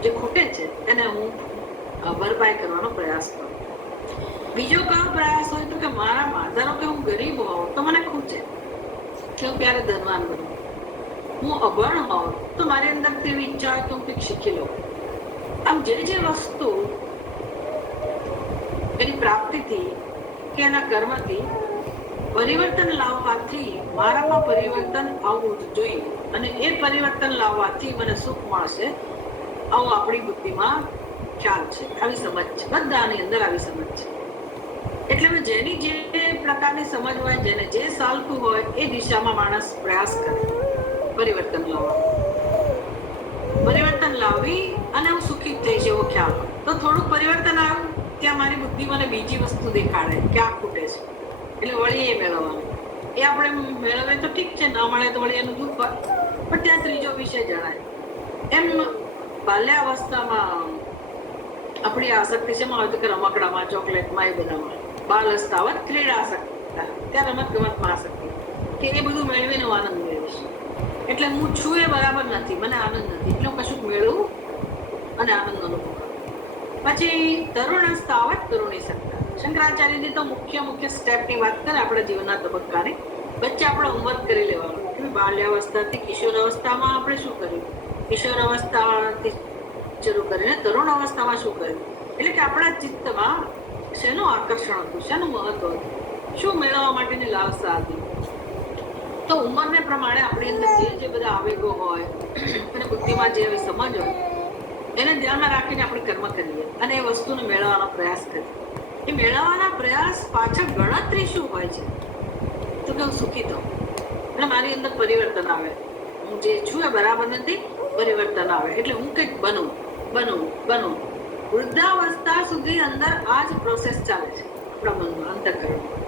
જે ખૂટે છે એને હું ભરપાઈ કરવાનો પ્રયાસ કરું. બીજો કયો પ્રયાસ હોય તો કે મારામાં, ધારો કે હું ગરીબ હોઉં તો મને ખૂટે કે હું ક્યારે ધનવાન બનું. હું અભણ હોઉં તો મારી અંદર તેવી ઈચ્છા હોય તો હું કંઈક શીખી લઉં. આમ જે વસ્તુ એની પ્રાપ્તિથી કે એના કર્મથી પરિવર્તન લાવવાથી મારામાં પરિવર્તન આવવું જોઈએ, અને એ પરિવર્તન લાવવાથી મને સુખ મળશે, આવો આપણી બુદ્ધિમાં ખ્યાલ છે, આવી સમજ છે. બધાની અંદર આવી સમજ છે. એટલે જેની જે પ્રકારની સમજ હોય, જેને જે ચાલતું હોય એ દિશામાં માણસ પ્રયાસ કરે પરિવર્તન લાવી અને હું સુખી થઈશ એવો ખ્યાલ હોય. તો થોડુંક પરિવર્તન આવ્યું ત્યાં મારી બુદ્ધિ મને બીજી વસ્તુ દેખાડે કે આ ખૂટે છે, એટલે વળી એ મેળવવાનું. એ આપણે મેળવે તો ઠીક છે, ન મળે તો વળી એનું દુઃખ હોય, પણ ત્યાં ત્રીજો વિષય જણાય. એમ બાલ્યાવસ્થામાં આપણી આસક્તિ શેમાં હોય તો કે રમકડામાં, ચોકલેટમાં, એ બધામાં. બાલ અવસ્થાવત ક્રીડાસક્તા, ત્યાં રમત ગમતમાં આસક્તિ કે એ બધું મેળવીને હું આનંદ મેળવીશ. એટલે હું છું એ બરાબર નથી, મને આનંદ નથી, એટલે હું કશુંક મેળવું અને આનંદ અનુભવ કરું. પછી તરુણ અવસ્થાવત તરુણી સત્તા. શંકરાચાર્યજી તો મુખ્ય સ્ટેપની વાત કરે આપણા જીવનના તબક્કાની. વચ્ચે આપણે હોમવર્ક કરી લેવાનું કે બાલ્યાવસ્થાથી કિશોર અવસ્થામાં આપણે શું કર્યું, કિશોર અવસ્થાથી શરૂ કરીને તરુણ અવસ્થામાં શું કર્યું, એટલે કે આપણા ચિત્તમાં શેનું આકર્ષણ હતું, શેનું મહત્વ હતું, શું મેળવવા માટેની લાલસા હતી. તો ઉંમરને પ્રમાણે આપણી અંદર જે બધા આવેગો હોય અને બુદ્ધિમાં જે એવી સમજ હોય એને ધ્યાનમાં રાખીને આપણે કર્મ કરીએ અને એ વસ્તુને મેળવવાનો પ્રયાસ કરીએ. એ મેળવવાના પ્રયાસ પાછળ ગણતરી શું હોય છે, તો કે હું સુખી થઉં અને મારી અંદર પરિવર્તન આવે, હું જે છું એ બરાબર નથી, પરિવર્તન આવે એટલે હું કંઈક બનું. વૃદ્ધાવસ્થા સુધી અંદર આ જ પ્રોસેસ ચાલે છે આપણા મનમાં, અંતઃકરણમાં.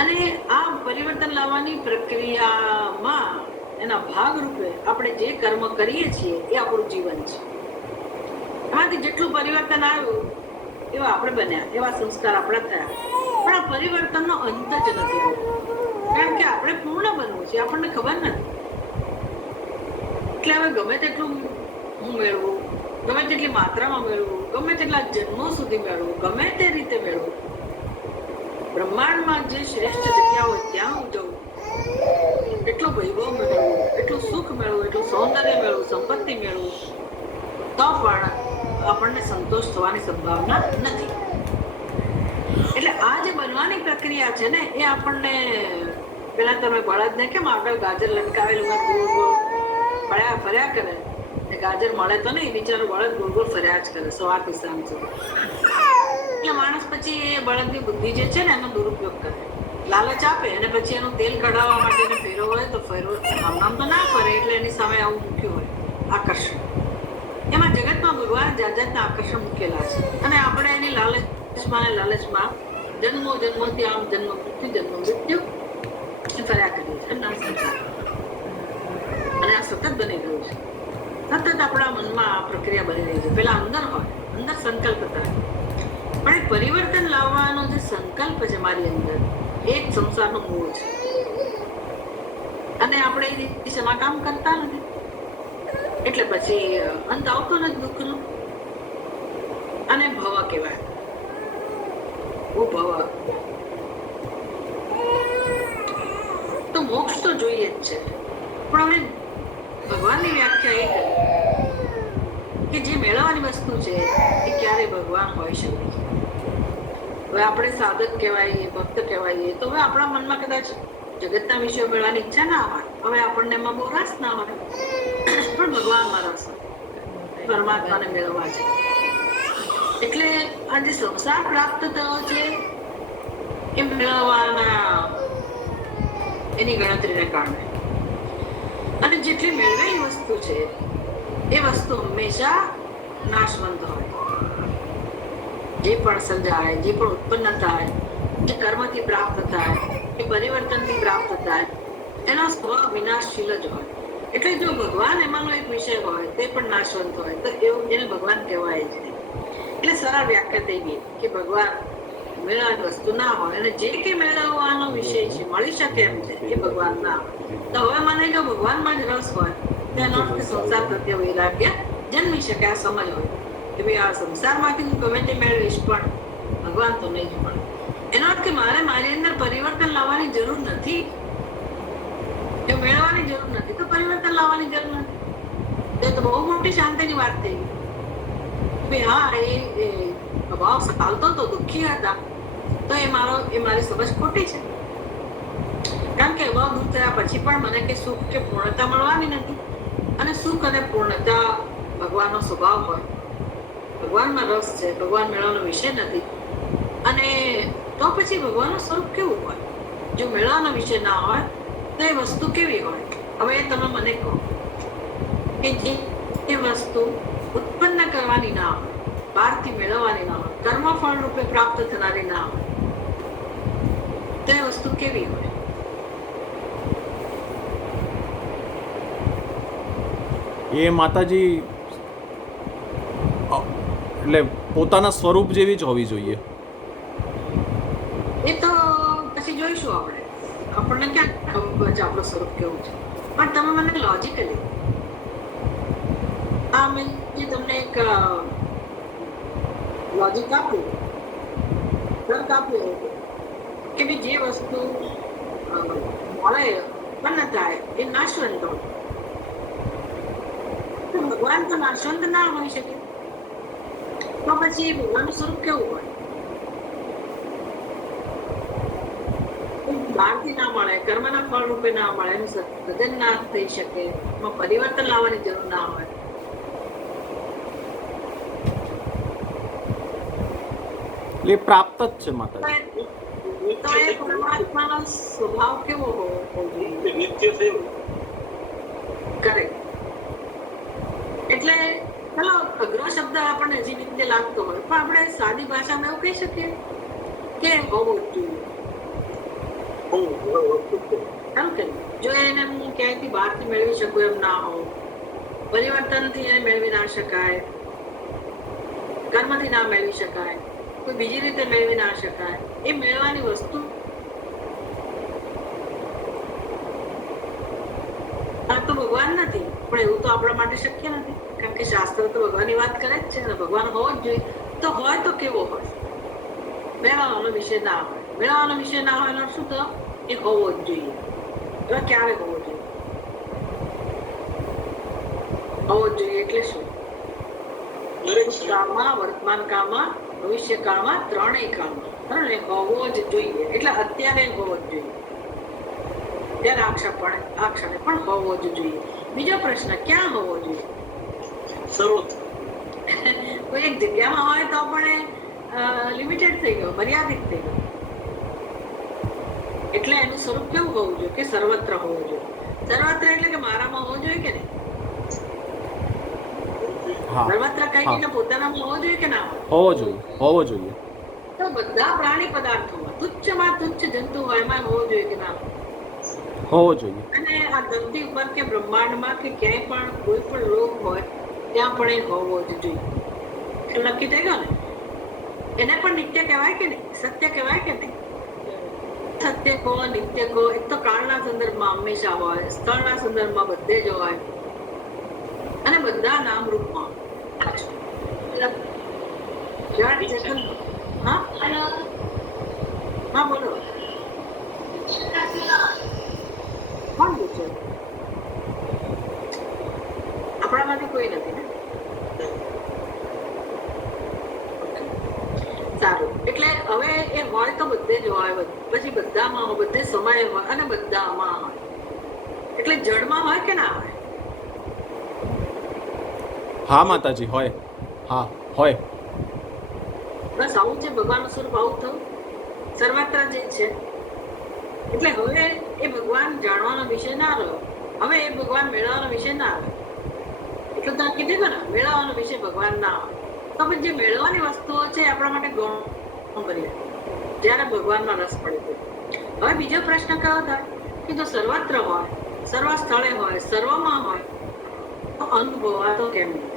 અને આ પરિવર્તન લાવવાની પ્રક્રિયામાં એના ભાગરૂપે આપણે જે કર્મ કરીએ છીએ એ આપણું જીવન છે. એમાંથી જેટલું પરિવર્તન આવ્યું એવા આપણે બન્યા, એવા સંસ્કાર આપણા થયા. પણ આ પરિવર્તનનો અંત જ નથી આવ્યો, કારણ કે આપણે પૂર્ણ બનવું છે આપણને ખબર નથી. એટલે હવે ગમે તેટલું હું મેળવું, ગમે તેટલી માત્રામાં મેળવું, ગમે તેટલા જન્મો સુધી મેળવું, ગમે તે રીતે મેળવું, બ્રહ્માંડમાં જે શ્રેષ્ઠ જગ્યા હોય ત્યાં હું જઉં, એટલો વૈભવ મેળવું, એટલું સુખ મેળવું, એટલું સૌંદર્ય મેળવું, સંપત્તિ મેળવું, તો પણ આપણને સંતોષ થવાની સંભાવના નથી. એટલે આ જે બનવાની પ્રક્રિયા છે ને એ આપણને, પેલા તમે બળદને કેમ આગળ ગાજર લટકાવેલું ફર્યા કરે, ગાજર મળે તો નહીં, બિચારો બળદ ગોળ ગોળ ફર્યા જ કરે સવારથી સાંજ સુધી. એટલે માણસ પછી એ બળદની બુદ્ધિ જે છે ને એનો દુરુપયોગ કરે, લાલચ આપે અને પછી એનું તેલ કઢાવવા માટે એને ફેરવો હોય તો આમ તો ના ફરે, એટલે એની સામે આવું મૂક્યું હોય આકર્ષણ. એમાં જગતમાં ભગવાન જાત જાતના આકર્ષણ મૂકેલા છે અને આપણે એની લાલચમાં જન્મોથી આમ જન્મ મૃત્યુ ફર્યા કરીએ છીએ અને આ સતત બની ગયું છે. સતત આપણા મનમાં આ પ્રક્રિયા બની રહી છે. પેલા અંદર હોય, અંદર સંકલ્પ થાય, પણ એ પરિવર્તન લાવવાનો જે સંકલ્પ છે મારી અંદર, એક સંસારનો મૂળ છે અને આપણે એ દિશામાં કામ કરતા નથી, એટલે પછી અંત આવતો નથી દુઃખનો. અને ભવ કહેવાય, ભવ તો મોક્ષ તો જોઈએ જ છે, પણ હવે ભગવાનની વ્યાખ્યા એ કરી કે જે મેળવવાની વસ્તુ છે એ ક્યારે ભગવાન હોઈ શકે છે. હવે આપણે સાધક કહેવાઈએ, ભક્ત કહેવાઈએ, તો હવે આપણા મનમાં કદાચ જગતના વિષયો મેળવવાની ઈચ્છા ના હોય, હવે આપણને એમાં બહુ રસ ના હોય, પણ ભગવાનમાં રસ હોય, પરમાત્માને મેળવવા છે. એટલે આ જે સંસાર પ્રાપ્ત થયો છે એ મેળવવાના એની ગણતરીને કારણે, અને જેટલી મેળવેલી વસ્તુ છે એ વસ્તુ હંમેશા નાશવંત હોય. જે પણ સર્જાય, જે પણ ઉત્પન્ન થાય, જે કર્મથી પ્રાપ્ત થાય, એ પરિવર્તનથી પ્રાપ્ત થાય, એનો સ્વભાવ વિનાશશીલ જ હોય. એટલે જો ભગવાન એમાંનો એક વિષય હોય તે પણ નાશવંત હોય તો એવું એને ભગવાન કહેવાય જ નહીં. એટલે સરળ વ્યાખ્યા થઈ ગઈ કે ભગવાન મેળવવાની વસ્તુ ના હોય અને જે કે મેળવવાનો વિષય છે, મળી શકે એમ છે, એ ભગવાન ના હોય. તો હવે મને જો ભગવાનમાં જ રસ હોય તો એનો અર્થ સંસાર પ્રત્યે વૈરાગ્ય જન્મી શકે, આ સમજ હોય કે ભાઈ આ સંસારમાંથી હું ગમે તે મેળવીશ પણ ભગવાન તો નહીં જ મળે. એનો અર્થ કે મારે મારી અંદર પરિવર્તન લાવવાની જરૂર નથી, જો મેળવવાની જરૂર નથી તો પરિવર્તન લાવવાની જરૂર નથી. એ તો બહુ મોટી શાંતિની વાત થઈ ગઈ. હા, એ અભાવ ચાલતો તો દુઃખી હતા તો એ મારી સમજ ખોટી છે, કારણ કે અભાવ દૂર થયા પછી પણ મને કે સુખ કે પૂર્ણતા મળવાની નથી. અને સુખ અને પૂર્ણતા ભગવાનનો સ્વભાવ હોય, ભગવાનમાં રસ છે, ભગવાન મેળવવાનો વિષય નથી. અને તો પછી ભગવાનનું સ્વરૂપ કેવું હોય? જો મેળવવાનો વિષય ના હોય તો એ વસ્તુ કેવી હોય? હવે તમે મને કહો કે જે વસ્તુ ઉત્પન્ન કરવાની ના હોય, બહારથી મેળવવાની ના હોય, કર્મફળ રૂપે પ્રાપ્ત થનારી ના હોય, તો એ વસ્તુ કેવી હોય? એ માતાજી એટલે પોતાના સ્વરૂપ જેવી જ હોવી જોઈએ. એ તો પછી જોઈશું આપણે, આપણને ક્યાં ખબર છે આપણું સ્વરૂપ કેવું છે. પણ તમે મને લોજિકલી આ મેં જે તમને એક લોજિક આપ્યું, તર્ક આપ્યું કે ભાઈ જે વસ્તુ મળે ઉત્પન્ન થાય એ નાશવંત હોય, ભગવાન તો નાશવંત ના હોઈ શકે. તો પછી ભગવાનનું સ્વરૂપ કેવું હોય? બહારથી ના મળે, કર્મના ફળ રૂપે ના મળે, એનું સર્જન ના થઈ શકે, એમાં પરિવર્તન લાવવાની જરૂર ના હોય. એટલે એ પ્રાપ્ત જ છે માતાજી. તો એ પરમાત્માનો સ્વભાવ કેવો હોવો જોઈએ? નિત્ય થયું. કરેક્ટ. એટલે ચલો અઘરો શબ્દ આપણને હજી નિત્ય લાગતો હોય, પણ આપણે સાદી ભાષામાં એવું કહી શકીએ કે હોવું જ જોઈએ. ખરું કે નહીં? જો એને હું ક્યાંયથી બહારથી મેળવી શકું એમ ના હોઉં, પરિવર્તનથી એને મેળવી ના શકાય, કર્મથી ના મેળવી શકાય, કોઈ બીજી રીતે મેળવી ના શકાય, એ મેળવવાની વસ્તુ આ તો ભગવાન નથી. પણ એવું તો આપણા માટે શક્ય નથી, કારણ કે શાસ્ત્ર તો ભગવાનની વાત કરે જ છે, અને ભગવાન હોવો જ જોઈએ. તો હોય તો કેવો હોય? મેળવવાનો વિષય ના હોય. મેળવવાનો વિષય ના હોય એનો શું તો એ હોવો જ જોઈએ. હવે ક્યારે હોવો જોઈએ? હોવો જ જોઈએ એટલે શું? કાળમાં, વર્તમાન કાળમાં, ભવિષ્ય કાળમાં, ત્રણેય કાળમાં હોવો જ જોઈએ. એટલે અત્યારે હોવો જ જોઈએ. ત્યારે આ ક્ષણે પણ હોવો જ જોઈએ. બીજો પ્રશ્ન, ક્યાં હોવો જોઈએ? સર્વત્ર. કોઈ એક જગ્યામાં હોય તો પણ લિમિટેડ થઈ ગયો, મર્યાદિત થઈ ગયો. એટલે એનું સ્વરૂપ કેવું હોવું જોઈએ? કે સર્વત્ર હોવું જોઈએ. સર્વત્ર એટલે કે મારામાં હોવું જોઈએ કે નહીં? હા, સર્વત્ર કઈ હા. એટલે પોતાનામાં હોવો જોઈએ કે ના હોય? હોવો જોઈએ, હોવો જોઈએ. તો બધા પ્રાણી પદાર્થોમાં તુચ્છમાં તુચ્છ જંતુ હોય એમાં હોવો જોઈએ કે ના હોય? હોવો જોઈએ. અને આ ધરતી ઉપર કે બ્રહ્માંડમાં કે ક્યાંય પણ કોઈ પણ લોક હોય ત્યાં પણ એ હોવો જ જોઈએ. નક્કી થઈ ગયો ને? એને પણ નિત્ય કહેવાય કે નહીં? સત્ય કહેવાય કે નહીં? સત્ય કહો, નિત્ય કહો, એક તો કાળના સંદર્ભમાં હંમેશા હોય, સ્થળના સંદર્ભમાં બધે જ હોય, અને બધા નામ રૂપમાં. હા હા બોલો. કોણ પૂછે? આપણામાંથી કોઈ નથી ને? સારું. એટલે હવે એ હોય તો બધે જ હોય, પછી બધામાં હોય, બધે સમય હોય અને બધામાં હોય. એટલે જળમાં હોય કે ના હોય? હા માતાજી, હોય. હા, હોય. બસ આવું છે ભગવાનનું સ્વરૂપ, આવું થયું સર્વત્ર જે છે. એટલે હવે એ ભગવાન જાણવાનો વિષય ના રહ્યો, હવે એ ભગવાન મેળવવાનો વિષય ના રહ્યો. એટલે તમે કીધું ને, મેળવવાનો વિષય ભગવાન ના હોય. તો પછી જે મેળવવાની વસ્તુઓ છે આપણા માટે ગૌણ કરી જ્યારે ભગવાનમાં રસ પડે. હવે બીજો પ્રશ્ન કયો થાય કે જો સર્વત્ર હોય, સર્વ સ્થળે હોય, સર્વમાં હોય, તો અનુભવાતો કેમ નહીં?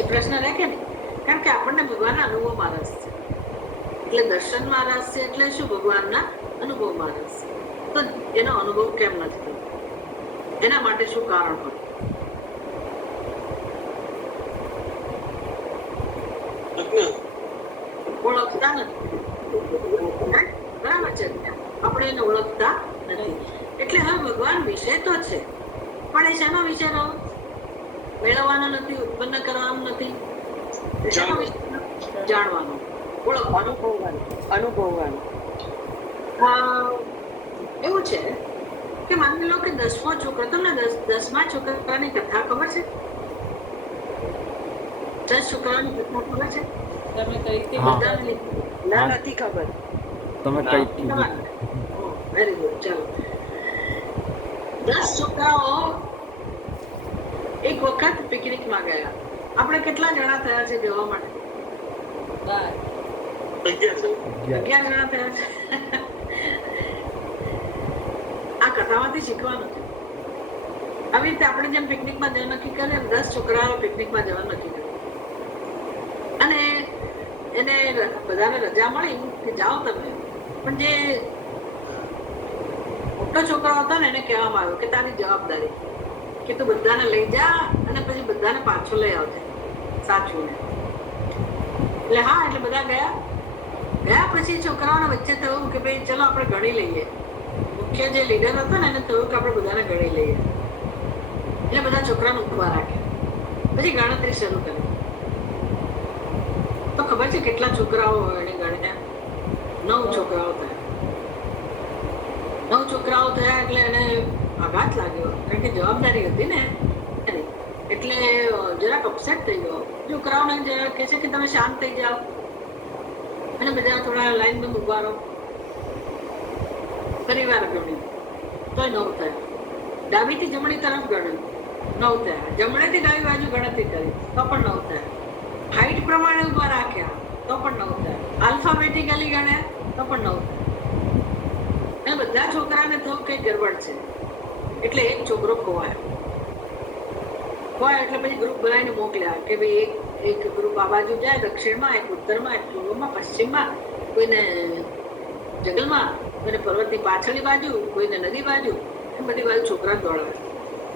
એ પ્રશ્ન રહે કે નહીં? કારણ કે આપણને ભગવાનના અનુભવમાં રસ છે. એટલે દર્શનમાં રસ છે એટલે શું? ભગવાનના અનુભવમાં રસ છે. તો એનો અનુભવ કેમ નથી થતો? એના માટે શું કારણ હોય? ઓળખતા નથી. બરાબર છે? આપણે એને ઓળખતા નથી. એટલે હવે ભગવાન વિષય તો છે, પણ એ શેનો વિષય રહ્યો? મેળવવાનો નથી, ઉત્પન્ન કરવાનો નથી, શેનો વિષય? જાણવાનો, ઓળખવાનો, અનુભવવાનું. એવું છે કે માની લો કે 10મો છોકરો, તમને 10મા છોકરાની કથા ખબર છે? 10 છોકરાની કથા ખબર છે? તમે કઈ રીતે હા. બધાને લીધી. ના, હા. નથી ખબર. તમે ના. કઈ કીધું? Very good. ચાલો, 10 છોકરાઓ એક વખત પિકનિકમાં ગયા. આપણે કેટલા જણા થયા છે જવા માટે? 12 11 જણા થયા છે. આ કથામાંથી શીખવાનું છે. આવી રીતે આપણે જેમ પિકનિકમાં જવા નક્કી કરે, 10 છોકરાઓ પિકનિકમાં જવા નક્કી કરે, અને એને બધાને રજા મળી કે જાઓ તમે. પણ જે મોટો છોકરો હતો ને એને કહેવામાં આવ્યું કે તારી જવાબદારી કે તું બધાને લઈ જા અને પછી બધાને પાછો લઈ આવજે સાચવીને. એટલે હા, એટલે બધા ગયા. પછી છોકરાઓના વચ્ચે થયું કે ભાઈ ચલો આપણે ગણી લઈએ. મુખ્ય જે લીડર હતો ને એને થયું કે આપણે બધાને ગણી લઈએ. એટલે બધા છોકરાને ઉભા રાખ્યા. પછી ગણતરી શરૂ કરી. ખબર છે કેટલા છોકરાઓ એને ગણ્યા? 9 છોકરાઓ થયા. 9 છોકરાઓ થયા એટલે એને આઘાત લાગ્યો, કારણ કે જવાબદારી હતી ને એની. એટલે જરાક અપસેટ થઈ ગયો. છોકરાઓને જરા કહે છે કે તમે શાંત થઈ જાઓ અને બધા થોડા લાઈનમાં ઉભા રહો. પરિવાર ગણ્યું તોય 9 થયા. ડાબીથી જમણી તરફ ગણ્યું 9 થયા. જમણેથી ડાબી બાજુ ગણતરી કરી તો પણ 9 થયા. હાઈટ પ્રમાણે ઉભા રાખ્યા તો પણ 9 થયા. આલ્ફાબેટિકલી ગણ્યા તો પણ 9 થયા. અને બધા છોકરાને થયું કઈ ગરબડ છે એટલે એક છોકરો ખોવાયો. એટલે પછી ગ્રુપ બનાવીને મોકલ્યા કે ભાઈ એક ગ્રુપ આ બાજુ જાય દક્ષિણમાં, એક ઉત્તરમાં, એક પૂર્વમાં, પશ્ચિમમાં, કોઈને જંગલમાં, કોઈને પર્વતની પાછળની બાજુ, કોઈને નદી બાજુ, એમ બધી બાજુ છોકરા દોડાવે.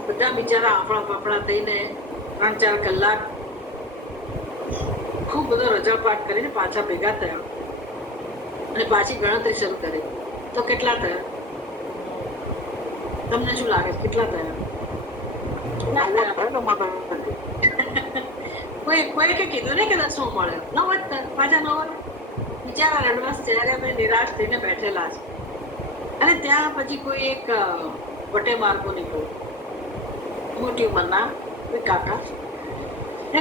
બધા બિચારા આફળા પાપડા થઈને 3-4 કલાક ખૂબ બધો રજળપાટ કરીને પાછા ભેગા થયા અને પાછી ગણતરી શરૂ કરી. તો કેટલા થયા? તમને શું લાગે છે કેટલા થયા? કોઈ કે કીધું ને કે 10મો મળ્યો, 9 જ થયા, પાછા 9. બિચારા રડવાસ ચહેરે અમે નિરાશ થઈને બેઠેલા છે. અને ત્યાં પછી કોઈ એક વટે માર્ગો નીકળ્યો, મોટી ઉંમરના કોઈ કાકા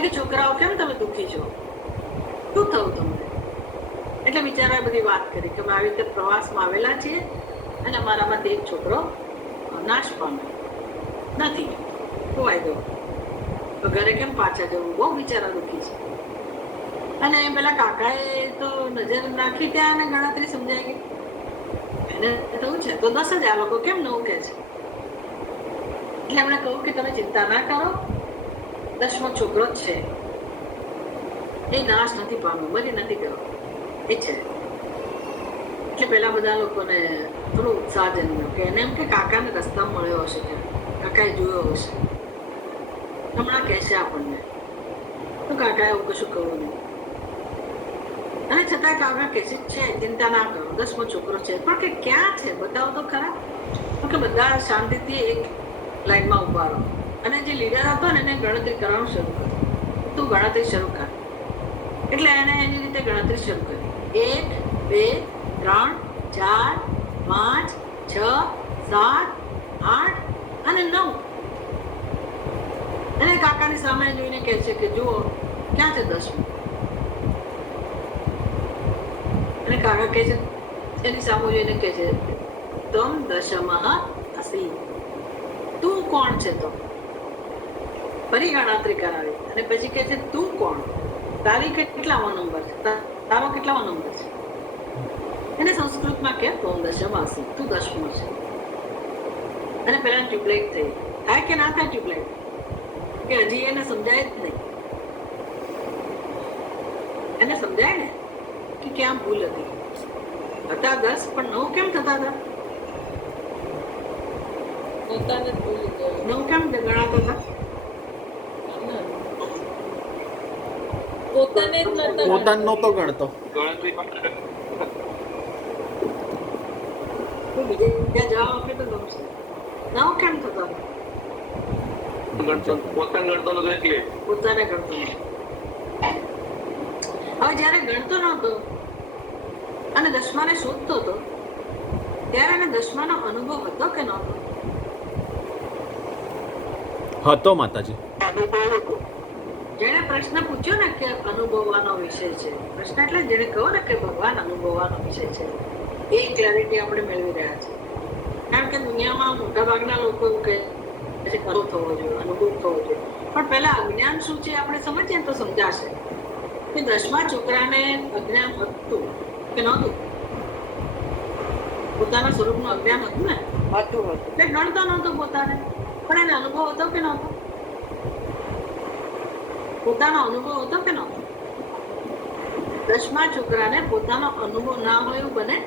કે છોકરાઓ કેમ તમે દુઃખી છો, શું થયું તમને? એટલે બિચારાએ બધી વાત કરી કે અમે આવી રીતે પ્રવાસમાં આવેલા છીએ અને અમારામાંથી એક છોકરો નાશ પામ્યો નથી, ખોવાઈ ગયો, તો ઘરે કેમ પાછા જવું? બહુ બિચારા દુઃખી છે. અને પેલા કાકાએ તો નજર નાખી ત્યાં અને ગણતરી સમજાઈ ગઈ. એને થયું છે તો 10 જ, આ લોકો કેમ 9 કહે છે? એટલે એમણે કહ્યું કે તમે ચિંતા ના કરો, 10મો છોકરો જ છે, એ નાશ નથી પામ્યો, મરી નથી ગયો, એ છે. એટલે પેલા બધા લોકોને થોડો ઉત્સાહ જન્મ્યો કે એને એમ કે કાકાને રસ્તામાં મળ્યો હશે, કે કાકાએ જોયો હશે, હમણાં કહેશે આપણને. તો કાકાએ એવું કશું કહ્યું નહીં. અને છતાં કાકા કહે છે ચિંતા ના કરો, 10મો છોકરો છે, પણ કે ક્યાં છે બતાવો તો ખરા. કે બધા શાંતિથી એક લાઈનમાં ઉભા રહો. અને જે લીડર હતો ને એને ગણતરી કરવાનું શરૂ કર્યું. તું ગણતરી શરૂ કર. એટલે એને એની રીતે ગણતરી શરૂ કરી. 1, 2, 3, 4, 5, 6, 7, 8 અને 9. અને કાકાની સામે જોઈને કહે છે કે જુઓ ક્યાં છે 10મો? અને કાકા કહે છે, એની સામે જોઈને કહે છે તમ દશમઃ અસી, તું કોણ છે? તો ફરી ગણતરી કરાવી અને પછી કહે છે તું કોણ, તારી કેટલામો નંબર છે, તારો કેટલામો નંબર છે? એને સંસ્કૃતમાં કે તમ દશમઃ અસી, તું 10મો છે. અને પેલા ટ્યુબલાઇટ થઈ. થાય કે ના થાય ટ્યુબલાઇટ? કે હજી એને સમજાય જ નહીં. એને સમજાય ને કે ક્યાં ભૂલ હતી. હતા 10 પણ 9 કેમ થતા હતા? પોતાને જ ભૂલી ગયો. 9 કેમ ગણાતા હતા? પોતાને જ નહોતા પોતાને નહોતો ગણતો. ગણતરી તો બીજા જવાબ આપે તો ગમશે. 9 કેમ થતા હતા? પોતાને ગણતો નતો એટલે. પોતાને ગણતો નહોતો. હવે જયારે ગણતો નહોતો અને 10માને શોધતો હતો ત્યારે એને 10માનો અનુભવ હતો કે નહોતો? હતો માતાજી. જેણે પ્રશ્ન પૂછ્યો ને કે અનુભવવાનો વિષય છે, પ્રશ્ન એટલે જેને કહો ને કે ભગવાન અનુભવવાનો વિષય છે, એ ક્લેરિટી આપણે મેળવી રહ્યા છીએ. કારણ કે દુનિયામાં મોટાભાગના લોકો એવું કહે છે અનુભવ થવો જોઈએ, અનુભવ થવો જોઈએ. પણ પહેલા અજ્ઞાન શું છે આપણે સમજીએ ને તો સમજાશે કે 10મા છોકરાને અજ્ઞાન હતું કે નહોતું? પોતાના સ્વરૂપનું અજ્ઞાન હતું ને? હતું. એટલે ગણતો નહોતો પોતાને, પણ એને અનુભવ હતો કે નહોતો? પોતાનો અનુભવ હતો કે નહોતો? 10મા છોકરાને પોતાનો અનુભવ ના હોય એવું બને?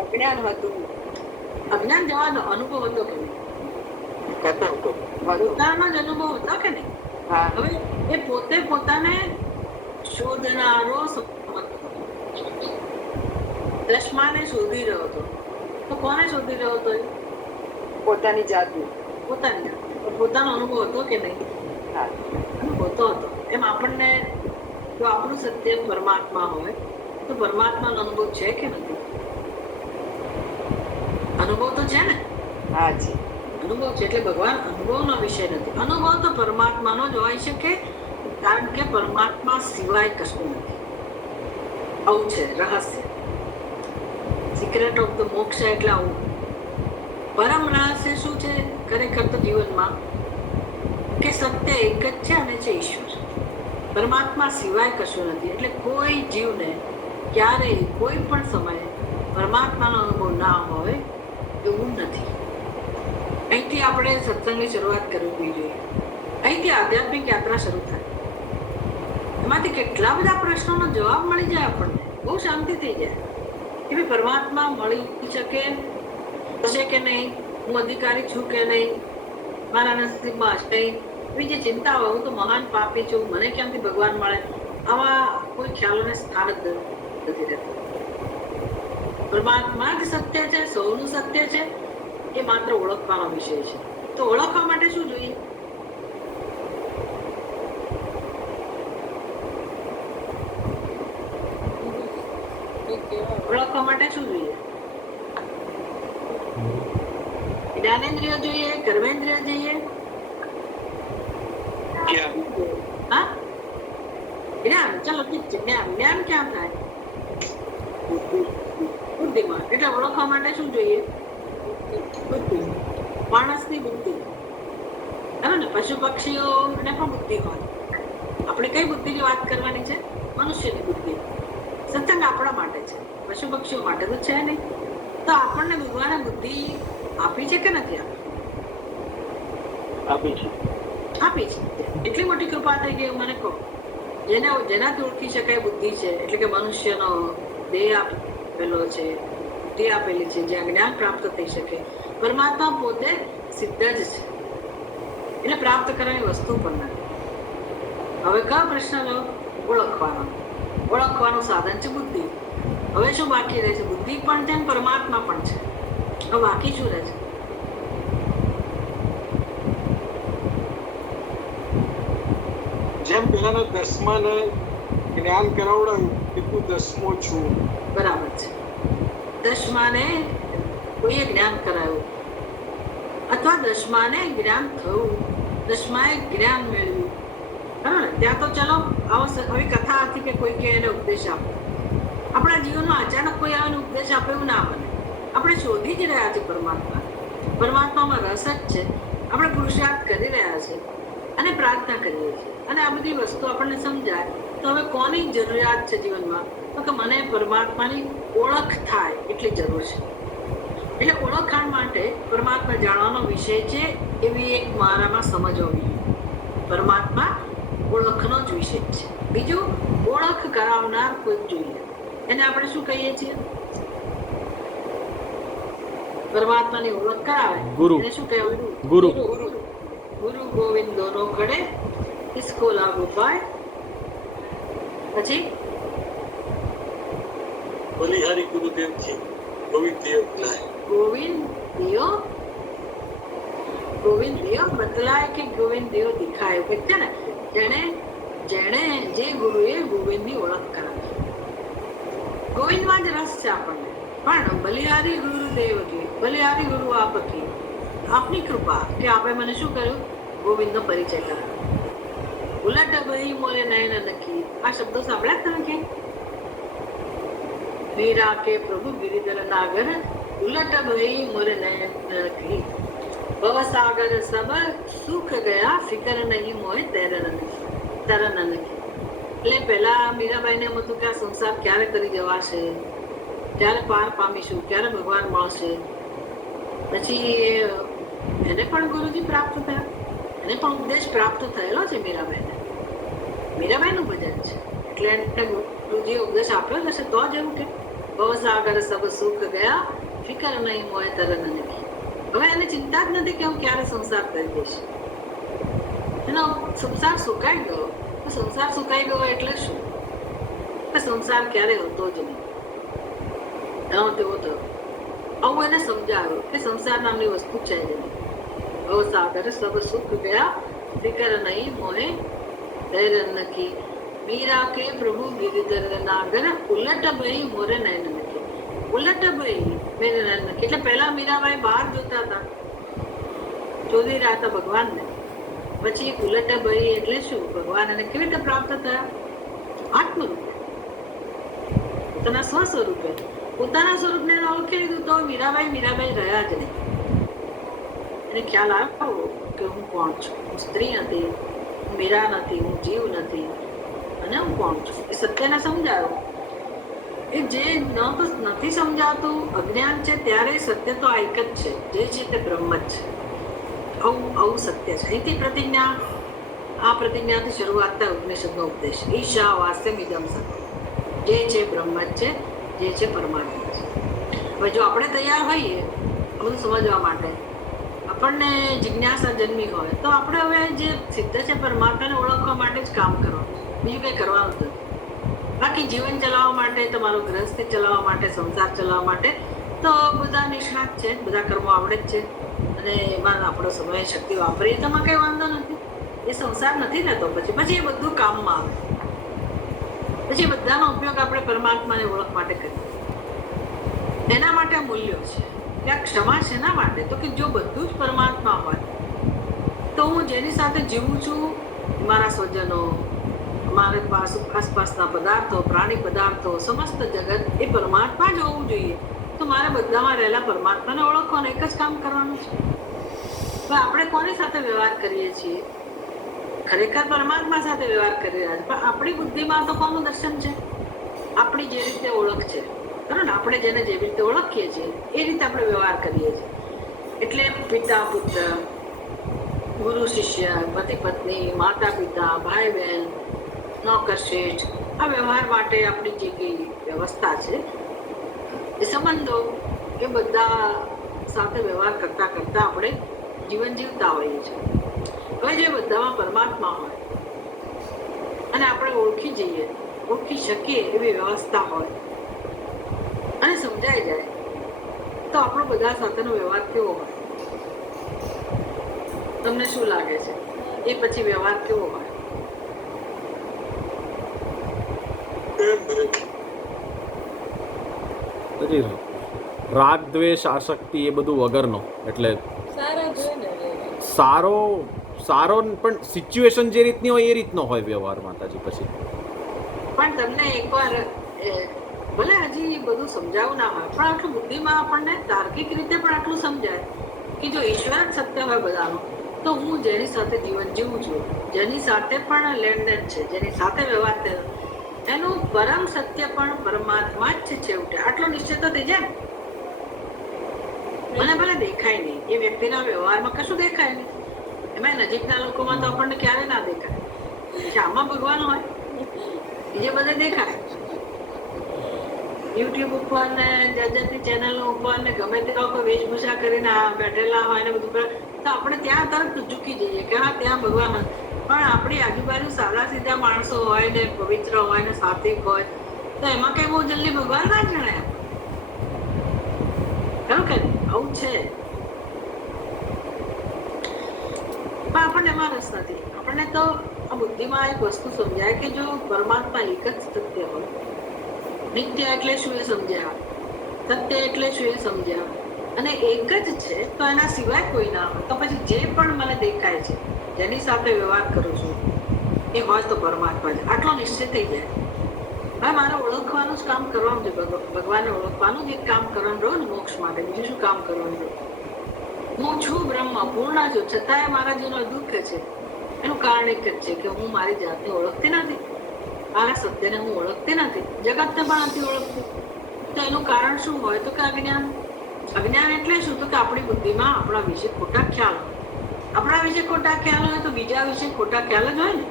અજ્ઞાન હતું. અજ્ઞાન જવા દો, અનુભવ હતો કે નહીં? પોતાનો જ અનુભવ હતો કે નહીં? હા. હવે એ પોતે પોતાને શોધનારો સમજતો. 10માને શોધી રહ્યો હતો. તો કોને શોધી રહ્યો હતો? પોતાની જાતનું. પોતાની જાત. પોતાનો અનુભવ હતો કે નહીં? હા. અનુભવ તો હતો. એમ આપણને જો આપણું સત્ય પરમાત્મા હોય તો પરમાત્માનો અનુભવ છે કે નથી? અનુભવ તો છે ને, હા જી. અનુભવ છે એટલે ભગવાન અનુભવનો વિષય નથી. અનુભવ તો પરમાત્માનો જ હોઈ શકે, કારણ કે પરમાત્મા સિવાય કશું નથી. આવું છે રહસ્ય. સિક્રેટ ઓફ ધ મોક્ષ એટલે આવું. પરમ રહસ્ય શું છે ખરેખર તો જીવનમાં? કે સત્ય એક જ છે અને છે ઈશ્વર. પરમાત્મા સિવાય કશું નથી. એટલે કોઈ જીવને ક્યારેય કોઈ પણ સમયે પરમાત્માનો અનુભવ ના હોય એવું નથી. અહીંથી આપણે સત્સંગની શરૂઆત કરવી જોઈએ. અહીંથી આધ્યાત્મિક યાત્રા શરૂ થાય. એમાંથી કેટલા બધા પ્રશ્નોનો જવાબ મળી જાય આપણને, બહુ શાંતિ થઈ જાય કે ભાઈ પરમાત્મા મળી શકે હશે કે નહીં, હું અધિકારી છું કે નહીં, મારા નસીબમાં હશે નહીં, એવી જે ચિંતા હોય, હું તો મહાન પાપી છું, મને ક્યાંથી ભગવાન મળે, આવા કોઈ ખ્યાલોને સ્થાન જ નથી રહેતું. પરમાત્મા જ સત્ય છે, સૌનું સત્ય છે, એ માત્ર ઓળખવાનો વિષય છે. તો ઓળખવા માટે શું જોઈએ? ઓળખવા માટે શું જોઈએ? જ્ઞાનેન્દ્રિય જોઈએ, કર્મેન્દ્રિય જોઈએ? હા, જ્ઞાન. ચલો ઠીક છે, જ્ઞાન. જ્ઞાન ક્યાં થાય? બુદ્ધિમાં. એટલે ઓળખવા માટે શું જોઈએ? બુદ્ધિ. માણસની બુદ્ધિ. બરાબર ને? પશુ પક્ષીઓને પણ બુદ્ધિ હોય. આપણે કઈ બુદ્ધિની વાત કરવાની છે? મનુષ્યની બુદ્ધિ. સત્સંગ આપણા માટે છે, પશુ પક્ષીઓ માટે તો છે નહીં. તો આપણને ભગવાને બુદ્ધિ આપી છે કે નથી આપી? આપી છે. એટલી મોટી કૃપા થઈ ગઈ મને કહો. જેનાથી ઓળખી શકાય બુદ્ધિ છે, એટલે કે મનુષ્યનો દેહ આપેલો છે, બુદ્ધિ આપેલી છે, જ્યાં જ્ઞાન પ્રાપ્ત થઈ શકે. પરમાત્મા પોતે સિદ્ધ જ છે, એટલે પ્રાપ્ત કરવાની વસ્તુ પણ નથી. હવે કયો પ્રશ્ન લો? ઓળખવાનો. ઓળખવાનું સાધન છે બુદ્ધિ. હવે શું બાકી રહે છે? બુદ્ધિ પણ છે ને પરમાત્મા પણ છે. હવે બાકી શું રહે છે? જેમ પેલાના દસમાને જ્ઞાન કરાવડાયું કે તું દસમો છું. બરાબર છે. દસમાને કોઈએ જ્ઞાન કરાયું અથવા દસમાને જ્ઞાન થયું, દસમાએ જ્ઞાન મેળવ્યું, બરાબર. ત્યાં તો ચલો આવી કથા હતી કે કોઈ કે એને ઉપદેશ આપો. આપણા જીવનમાં અચાનક કોઈ આવીને ઉપદેશ આપે એવું ના બને. આપણે શોધી જ રહ્યા છીએ પરમાત્મામાં રસ જ છે. આપણે પુરુષાર્થ કરી રહ્યા છીએ અને પ્રાર્થના કરીએ છીએ, અને આ બધી વસ્તુ આપણને સમજાય તો હવે કોની જરૂરિયાત છે જીવનમાં? તો કે મને પરમાત્માની ઓળખ થાય એટલી જરૂર છે. એટલે ઓળખાણ માટે પરમાત્મા જાણવાનો વિષય છે એવી એક મારામાં સમજ હોવી જોઈએ. પરમાત્મા ઓળખનો જ વિષય છે. બીજું, ઓળખ કરાવનાર કોઈ જોઈએ, એને આપણે શું કહીએ છીએ? પરમાત્માની ઓળખ કરાવે ગુરુ. એને શું કહેવાય? ગુરુ. ગુરુ ગોવિંદ દોનો ખડે इसको लागू पाए. પછી બલિહારી ગુરુદેવ છે, ગોવિંદ દેવ બતલાય કે ગોવિંદ દેવ દિખાય. છે ને, જેણે જે ગુરુએ ગોવિંદની ઓળખ કરાવી. ગોવિંદમાં જ રસ છે આપણને, પણ બલિહારી ગુરુદેવ કી, બલિહારી ગુરુ આપ કી, આપની કૃપા કે આપે મને શું કર્યું? ગોવિંદનો પરિચય કરાવ્યો. ઉલટ ભઈ મોરે નયન નખી. આ શબ્દો સાંભળ્યા તમે કે? મીરા કે પ્રભુ ગિરિધર નાગર, ઉલટ ભઈ મોરે નયન નખી. ભવ સાગર સબ સુખ ગયા, ફિકર નહીં મોય તરન નખી. એટલે પહેલા મીરાબાઈને એમ હતું કે આ સંસાર ક્યારે કરી જવાશે, ક્યારે પાર પામીશું, ક્યારે ભગવાન મળશે. પછી એને પણ ગુરુજી પ્રાપ્ત થયા, એને પણ ઉપદેશ પ્રાપ્ત થયેલો છે મીરાબાઈને. મીરાબાઈનું ભજન છે એટલે એને ગુરુજીએ ઉપદેશ આપ્યો હશે તો જ એવું કે ભવસાગર સબ સુખ ગયા, ફિકર નહીં મોય તરન નખી. હવે એને ચિંતા જ નથી કે હું ક્યારે સંસાર કરી દઈશ. એનો સંસાર સુકાઈ ગયો. સંસાર સુકાઈ ગયો એટલે શું? સંસાર ક્યારે હતો જ નહીં, એનો તેવો થયો. આવું એને સમજાવ્યું કે સંસાર નામની વસ્તુ છે જ નહીં. ભવસાગર સબ સુખ ગયા, ફિકર નહીં મોહે तैरन की मीरा के प्रभु गिरधर नागर ઉલટ ભઈ મોરે નયન નખી. ઉલટ ભઈ મેરે નયન નખી એટલે પહેલા મીરાબાઈ બહાર જોતા હતા, શોધી રહ્યા હતા ભગવાનને. પછી ઉલટ ભઈ એટલે શું? ભગવાન એને કેવી રીતે પ્રાપ્ત થયા? આત્મરૂપે, પોતાના સ્વ સ્વરૂપે. પોતાના સ્વરૂપને ઓળખી લીધું તો મીરાબાઈ રહ્યા જ નહીં. એને ખ્યાલ આવ્યો કે હું કોણ છું. હું સ્ત્રી નથી, હું મીરા નથી, હું જીવ નથી, અને હું કોણ છું એ સત્યને સમજાયો. એ જે નથી સમજાતું અજ્ઞાન છે ત્યારે સત્ય તો આ એક જ છે, જે છે તે બ્રહ્મ જ છે. આવું સત્ય છે. અહીંથી પ્રતિજ્ઞા, આ પ્રતિજ્ઞાથી શરૂઆત થાય ઉપનિષદનો ઉપદેશ. ઈશા વાસ્યમ ઇદમ સત્ય, જે છે બ્રહ્મ જ છે, જે છે પરમાત્મા છે. હવે જો આપણે તૈયાર હોઈએ આ બધું સમજવા માટે, આપણને જિજ્ઞાસા જન્મી હોય તો આપણે હવે જે સિદ્ધ છે પરમાત્માને ઓળખવા માટે જ કામ કરવાનું, બીજું કંઈ કરવાનું નથી. બાકી જીવન ચલાવવા માટે, તમારો ગૃહસ્થી ચલાવવા માટે, સંસાર ચલાવવા માટે તો બધા નિષ્ણાત છે, બધા કર્મો આવડે જ છે, અને એમાં આપણો સમય શક્તિ વાપરીએ તો એમાં કંઈ વાંધો નથી. એ સંસાર નથી રહેતો. પછી એ બધું કામમાં આવે. પછી બધાનો ઉપયોગ આપણે પરમાત્માને ઓળખ માટે કરીએ. એના માટે મૂલ્યો છે. ત્યાં ક્ષમા શેના માટે? તો કે જો બધું જ પરમાત્મા હોય તો હું જેની સાથે જીવું છું, મારા સ્વજનો, મારા આસપાસના પદાર્થો, પ્રાણી પદાર્થો, સમસ્ત જગત એ પરમાત્મા જ હોવું જોઈએ. તો મારે બધામાં રહેલા પરમાત્માને ઓળખવાનું એક જ કામ કરવાનું છે. તો આપણે કોની સાથે વ્યવહાર કરીએ છીએ? ખરેખર પરમાત્મા સાથે વ્યવહાર કરી રહ્યા છે, પણ આપણી બુદ્ધિમાં તો કોનું દર્શન છે? આપણી જે રીતે ઓળખ છે, બરાબર ને? આપણે જેને જેવી રીતે ઓળખીએ છીએ એ રીતે આપણે વ્યવહાર કરીએ છીએ. એટલે પિતા પુત્ર, ગુરુ શિષ્ય, પતિ પત્ની, માતા પિતા, ભાઈ બહેન, નોકર શેઠ, આ વ્યવહાર માટે આપણી જે કંઈ વ્યવસ્થા છે, એ સંબંધો, એ બધા સાથે વ્યવહાર કરતા કરતા આપણે જીવન જીવતા હોઈએ છીએ. હવે જે બધામાં પરમાત્મા હોય અને આપણે ઓળખી શકીએ એવી વ્યવસ્થા હોય અને સમજાઈ જાય તો આપણો બધા સાથેનો વ્યવહાર કેવો હોય? તમને શું લાગે છે? એ પછી વ્યવહાર કેવો હોય? રાગ દ્વેષ આસક્તિ એ બધું વગરનો, એટલે સારા જોઈએ ને સારો પણ સિચ્યુએશન જે રીતની હોય એ રીતનો હોય વ્યવહાર. માતાજી પછી પણ તમને એકવાર ભલે હજી બધું સમજાવું ના હોય, પણ આટલું બુદ્ધિમાં આપણને તાર્કિક રીતે પણ આટલું સમજાય કે જો ઈશ્વર જ સત્ય હોય બધાનો, તો હું જેની સાથે જીવન જીવું છું, જેની સાથે પણ લેણદેણ છે, જેની સાથે વ્યવહાર થયો, એનું પરમ સત્ય પણ પરમાત્મા જ છે છેવટે. આટલો નિશ્ચય તો થઈ જાય. મને ભલે દેખાય નહીં, એ વ્યક્તિના વ્યવહારમાં કશું દેખાય નહીં, એમાં નજીકના લોકોમાં તો આપણને ક્યારે ના દેખાય. આમાં ભગવાન હોય, બીજે બધે દેખાય. યુટ્યુબ ઉપર ને જાતની ચેનલો ઉપર ને ગમે તે લોકો વેશભૂષા કરીને બેઠેલા હોય ને બધું, તો આપણે ત્યાં તરત ઝૂકી જઈએ કે હા ત્યાં ભગવાન. પણ આપણી આજુબાજુ સાદા સીધા માણસો હોય ને પવિત્ર હોય ને સાત્વિક હોય તો એમાં કઈ બહુ જલ્દી ભગવાન ના જણાય. ખરું કે આવું છે? પણ આપણને એમાં રસ નથી. આપણને તો આ બુદ્ધિમાં એક વસ્તુ સમજાય કે જો પરમાત્મા એક જ સત્ય હોય, નિત્ય એટલે શું એ સમજ્યા, સત્ય એટલે શું એ સમજ્યા, અને એક જ છે તો એના સિવાય કોઈ ના હોય, તો પછી જે પણ મને દેખાય છે, જેની સાથે વ્યવહાર કરું છું, એ હોય તો પરમાત્મા છે. આટલો નિશ્ચય થઈ જાય. હવે મારે ઓળખવાનું જ કામ કરવાનું છે, ભગવાનને ઓળખવાનું જ એક કામ કરવાનું રહ્યું ને મોક્ષ માટે. બીજું શું કામ કરવાનું રહ્યું? હું છું બ્રહ્મ, પૂર્ણ છું, છતાંય મારા જીવનમાં દુઃખ છે. એનું કારણ એક જ છે કે હું મારી જાતને ઓળખતી નથી, મારા સત્યને હું ઓળખતી નથી, જગતને પણ નથી ઓળખતી. તો એનું કારણ શું હોય? તો કે અજ્ઞાન. અજ્ઞાન એટલે શું? તો કે આપણી બુદ્ધિમાં આપણા વિશે ખોટા ખ્યાલ હોય. આપણા વિશે ખોટા ખ્યાલ હોય તો બીજા વિશે ખોટા ખ્યાલ જ હોય ને.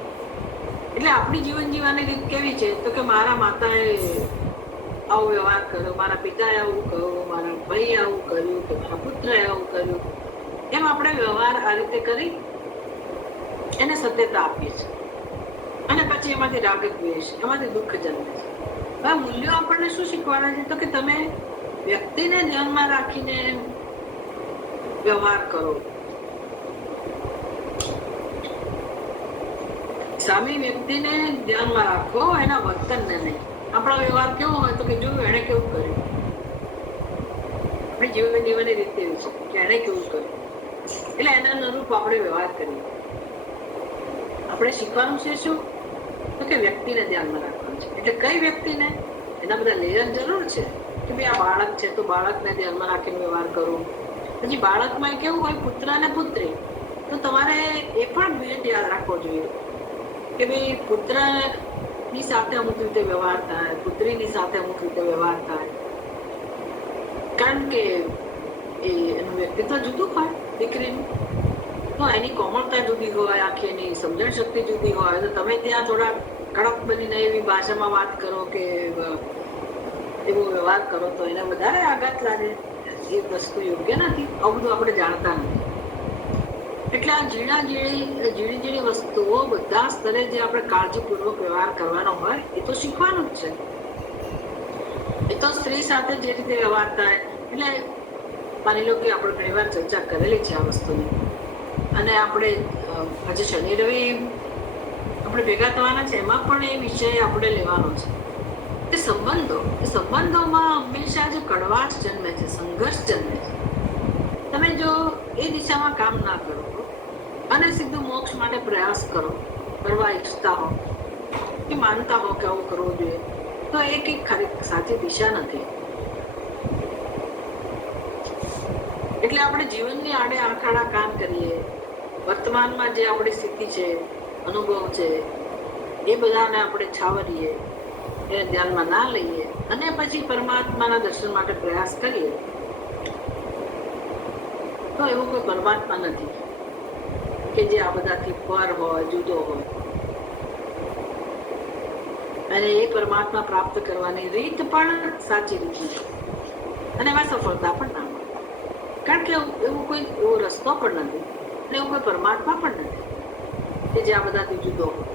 એટલે આપણી જીવન જીવવાની રીત કેવી છે? તો કે મારા માતાએ આવો વ્યવહાર કર્યો, મારા પિતાએ આવું કહ્યું, મારા ભાઈએ આવું કર્યું, કે મારા પુત્રએ આવું કર્યું, એમ આપણે વ્યવહાર આ રીતે કરી એને સત્યતા આપીએ છીએ. અને પછી એમાંથી રાગ દ્વેષ, એમાંથી દુઃખ જન્મે છે. હવે મૂલ્યો આપણને શું શીખવાડે છે? તો કે તમે વ્યક્તિને ધ્યાનમાં રાખીને વ્યવહાર કરો. સામી વ્યક્તિને ધ્યાનમાં રાખો, એના વર્તનને નહીં. આપણો વ્યવહાર કેવો હોય તો કે જોયું એણે કેવું કર્યું, આપણી જીવન જીવવાની રીત એવી છે કે એણે કેવું કર્યું, એટલે એના અનુરૂપ આપણે વ્યવહાર કરીએ. આપણે શીખવાનું છે શું તો કે વ્યક્તિને ધ્યાનમાં રાખવાનું છે. એટલે કઈ વ્યક્તિને, એના બધા લેયર જરૂર છે કે ભાઈ આ બાળક છે તો બાળકને ધ્યાનમાં રાખીને વ્યવહાર કરો. પછી બાળકમાં કેવું હોય, પુત્ર અને પુત્રી, તો તમારે એ પણ ભેદ યાદ રાખવો જોઈએ કે ભાઈ પુત્રની સાથે અમુક રીતે વ્યવહાર થાય, પુત્રીની સાથે અમુક રીતે વ્યવહાર થાય, કારણ કે એનું વ્યક્તિત્વ જુદું હોય દીકરીનું, તો એની કોમળતા જુદી હોય, આખી એની સમજણ શક્તિ જુદી હોય. તો તમે ત્યાં થોડા કડક બનીને એવી ભાષામાં વાત કરો કે એવો વ્યવહાર કરો તો એને વધારે આઘાત લાગે. એ વસ્તુ યોગ્ય નથી. આવું બધું આપણે જાણતા નથી. એટલે આ ઝીણી વસ્તુઓ બધા સ્તરે જે આપણે કાળજીપૂર્વક વ્યવહાર કરવાનો હોય એ તો શીખવાનું જ છે. એ તો સ્ત્રી સાથે જે રીતે વ્યવહાર થાય, એટલે માની લો કે આપણે ઘણી વાર ચર્ચા કરેલી છે આ વસ્તુની, અને આપણે આજે શનિ રવિ આપણે ભેગા થવાના છે, એમાં પણ એ વિષય આપણે લેવાનો છે કે સંબંધોમાં હંમેશા જે કડવાશ જન્મે છે, સંઘર્ષ જન્મે છે. તમે જો એ દિશામાં કામ ના કરો અને સીધું મોક્ષ માટે પ્રયાસ કરવા ઈચ્છતા હો કે માનતા હો કે આવું કરવું જોઈએ, તો એ કંઈક ખરી સાચી દિશા નથી. એટલે આપણે જીવનની આડે આંખાડા કામ કરીએ, વર્તમાનમાં જે આપણી સ્થિતિ છે, અનુભવ છે, એ બધાને આપણે છાવરીએ, એને ધ્યાનમાં ના લઈએ અને પછી પરમાત્માના દર્શન માટે પ્રયાસ કરીએ, તો એવું કોઈ પરમાત્મા નથી કે જે આ બધાથી પર હોય, જુદો હોય. અને એ પરમાત્મા પ્રાપ્ત કરવાની રીત પણ સાચી રીત છે, અને એમાં સફળતા પણ ના મળે, કારણ કે એવો રસ્તો પણ નથી અને એવું કોઈ પરમાત્મા પણ નથી કે જે આ બધાથી જુદો હોય.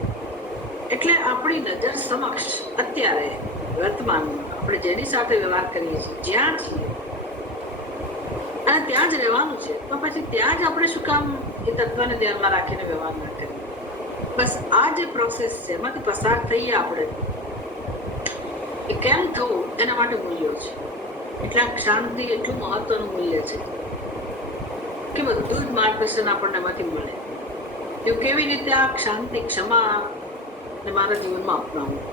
એટલે આપણી નજર સમક્ષ અત્યારે વર્તમાનમાં આપણે જેની સાથે વ્યવહાર કરીએ છીએ, જ્યાં છીએ અને ત્યાં જ રહેવાનું છે, તો પછી ત્યાં જ આપણે શું કામ એ તત્વને ધ્યાનમાં રાખીને વ્યવહાર ના કરીએ? બસ આ જે પ્રોસેસ છે એમાંથી પસાર થઈએ આપણે. એ કેમ થવું એના માટે મૂલ્યો છે. એટલે શાંતિ એટલું મહત્વનું મૂલ્ય છે કે બધું જ માર્ગદર્શન આપણને એમાંથી મળે. એવું કેવી રીતે આ શાંતિ, ક્ષમા ને મારા જીવનમાં અપનાવવું.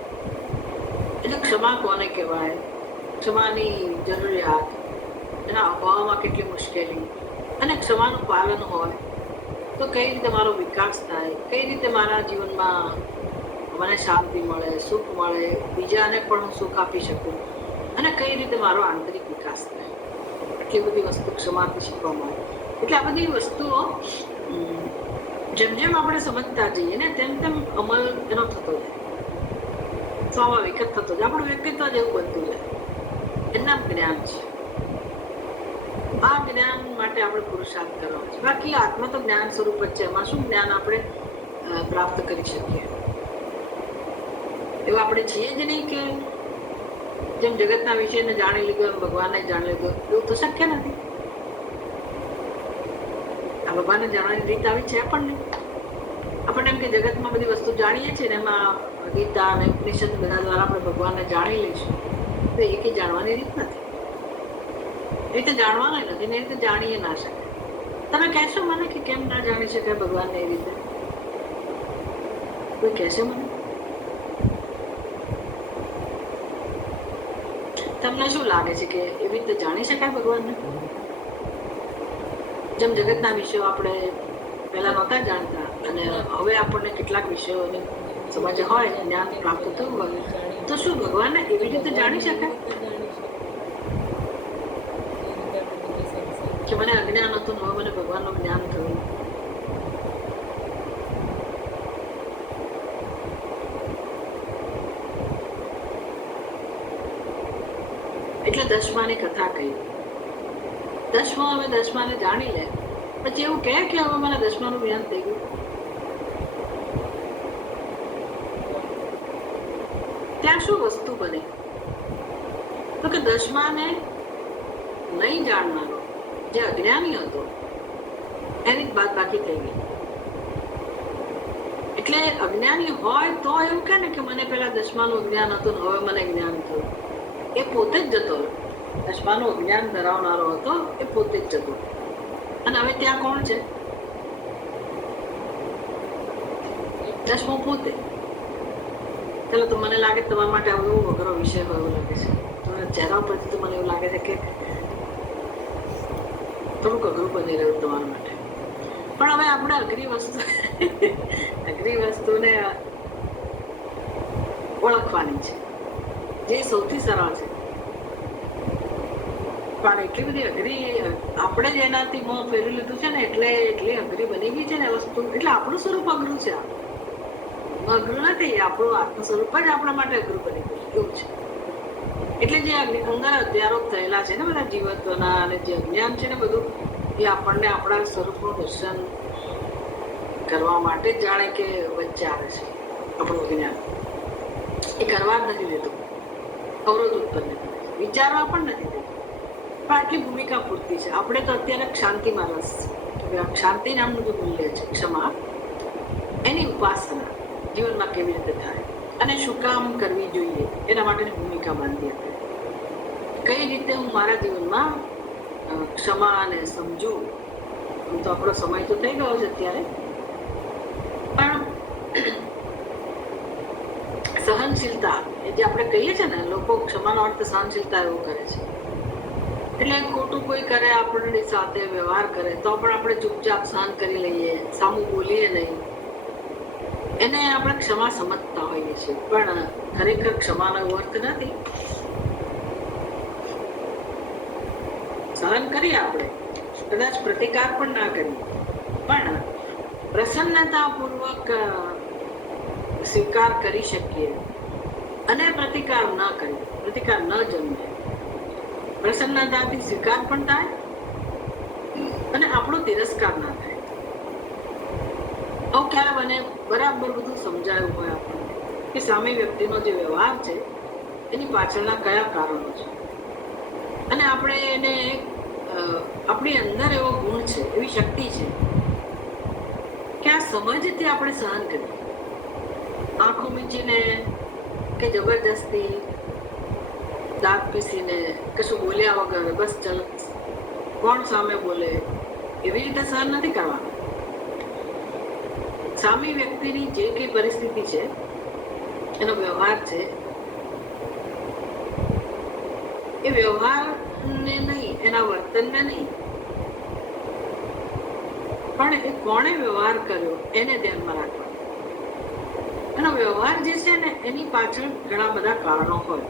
એટલે ક્ષમા કોને કહેવાય, ક્ષમાની જરૂરિયાત, એના અભાવમાં કેટલી મુશ્કેલી, અને ક્ષમાનું પાલન હોય તો કઈ રીતે મારો વિકાસ થાય, કઈ રીતે મારા જીવનમાં મને શાંતિ મળે, સુખ મળે, બીજાને પણ હું સુખ આપી શકું, અને કઈ રીતે મારો આંતરિક વિકાસ થાય. એટલી બધી વસ્તુ ક્ષમાથી શીખવા મળે. એટલે આ બધી વસ્તુઓ જેમ જેમ આપણે સમજતા જઈએ ને તેમ તેમ અમલ એનો થતો જાય, સ્વાભાવિક જ થતો જાય. આપણું વ્યક્તિત્વ જ એવું બનતું જાય. એના જ્ઞાન છે. આ જ્ઞાન માટે આપણે પુરુષાર્થ કરવાનો છે. બાકી આત્મા તો જ્ઞાન સ્વરૂપ જ છે. એમાં શું જ્ઞાન આપણે પ્રાપ્ત કરી શકીએ? એવું આપણે છીએ જ નહીં કે જેમ જગતના વિષયને જાણી લીધું એમ ભગવાનને જાણી લીધું. એવું તો શક્ય નથી. આ ભગવાનને જાણવાની રીત આવી છે આપણને. આપણને એમ કે જગતમાં બધી વસ્તુ જાણીએ છીએ ને, એમાં ગીતા અને ઉપનિષદ બધા દ્વારા આપણે ભગવાનને જાણી લઈશું, તો એ કંઈ જાણવાની રીત નથી. એ રીતે જાણવાનું નથી ને, એ રીતે જાણીએ ના શકાય. તમે કહેશો મને કે કેમ ના જાણી શકાય ભગવાનને એ રીતે? કોઈ કહેશે મને? તમને શું લાગે છે કે એવી રીતે જાણી શકાય ભગવાનને? જેમ જગતના વિષયો આપણે પહેલા નહોતા જાણતા અને હવે આપણને કેટલાક વિષયોની સમજ હોય, જ્ઞાન પ્રાપ્ત થયું હોય, તો શું ભગવાનને એવી રીતે જાણી શકાય કે મને અજ્ઞાન હતું, હવે મને ભગવાનનું જ્ઞાન થયું? એટલે દસમાની કથા કહી. દસમા હવે દસમાને જાણી લે, પછી એવું કહે કે હવે મને દસમાનું જ્ઞાન થઈ ગયું. ત્યાં શું વસ્તુ બને તો કે દસમાને નહીં જાણનારો જે અજ્ઞાની હતો એની જ બાદ બાકી થઈ ગઈ. એટલે અજ્ઞાની હોય તો એવું કે ને કે મને પેલા દસમાનું જ્ઞાન હતું ને હવે મને જ્ઞાન થયું. એ પોતે જ જતો રહ્યો. દસમાનું જ્ઞાન ધરાવનારો હતો એ પોતે જ જતો રહ્યો. અને હવે ત્યાં કોણ છે? દસમો પોતે. ચાલો તો મને લાગે તમારા માટે આવો એવો અઘરો વિષય હોય એવું લાગે છે. તમારા ચહેરા પરથી તો મને એવું લાગે છે કે થોડુંક અઘરું બની રહ્યું તમારા માટે. પણ હવે આપણે અઘરી વસ્તુને ઓળખવાની છે, જે સૌથી સરળ છે. પણ એટલી બધી અઘરી આપણે જ એનાથી મોં ફેરવી લીધું છે ને એટલે એટલી અઘરી બની ગઈ છે ને વસ્તુ. એટલે આપણું સ્વરૂપ અઘરું છે. અઘરું નથી, આપણું આત્મ સ્વરૂપ જ આપણા માટે અઘરું બની ગયું એવું છે. એટલે જે અંદર અધ્યારોપ થયેલા છે ને બધા જીવત્વના અને જે અજ્ઞાન છે ને બધું, એ આપણને આપણા સ્વરૂપનું દર્શન કરવા માટે જ જાણે કે વચ્ચે આવે છે. આપણું જ્ઞાન એ કરવા જ નથી દેતું, અવરોધ ઉત્પન્ન કરે છે, વિચારવા પણ નથી દેતું. પણ આટલી ભૂમિકા પૂરતી છે. આપણે તો અત્યારે શાંતિમાં રસ છે. શાંતિ નામનું જે મૂલ્ય છે, ક્ષમા, એની ઉપાસના જીવનમાં કેવી રીતે થાય અને શું કામ કરવી જોઈએ એના માટેની ભૂમિકા બાંધી આપણે. કઈ રીતે હું મારા જીવનમાં ક્ષમા અને સમજું. આમ તો આપણો સમય તો થઈ ગયો છે અત્યારે, પણ સહનશીલતા એ જે આપણે કહીએ છીએ ને, લોકો ક્ષમાનો અર્થ સહનશીલતા એવું કરે છે. એટલે ખોટું કોઈ કરે આપણી સાથે વ્યવહાર કરે તો પણ આપણે ચૂપચાપ સહન કરી લઈએ, સામું બોલીએ નહીં. એને આપણે ક્ષમા સમજતા હોઈએ છીએ, પણ ખરેખર ક્ષમાનો એવો અર્થ નથી. સહન કરીએ આપણે, કદાચ પ્રતિકાર પણ ના કરીએ, પણ પ્રસન્નતાપૂર્વક સ્વીકાર કરી શકીએ અને પ્રતિકાર ન કરીએ, પ્રતિકાર ન જન્મે, પ્રસન્નતાથી સ્વીકાર પણ થાય અને આપણો તિરસ્કાર ના થાય. આવું ક્યારે મને બરાબર બધું સમજાયું હોય આપણને કે સામે વ્યક્તિનો જે વ્યવહાર છે એની પાછળના કયા કારણો છે, અને આપણે એને આપણી અંદર એવો ગુણ છે, એવી શક્તિ છે કે આ સમજથી આપણે સહન કરીએ. આંખો મીચીને કે જબરજસ્તી દાંત પીસીને કશું બોલ્યા વગર બસ ચલ કોણ સામે બોલે એવી રીતે સહન નથી કરવાનું. સામી વ્યક્તિની જે કઈ પરિસ્થિતિ છે, એનો વ્યવહાર છે, એ વ્યવહારને નહીં, એના વર્તનને નહીં, પણ એ કોણે વ્યવહાર કર્યો એને ધ્યાનમાં રાખવાનું. એનો વ્યવહાર જે છે ને એની પાછળ ઘણા બધા કારણો હોય.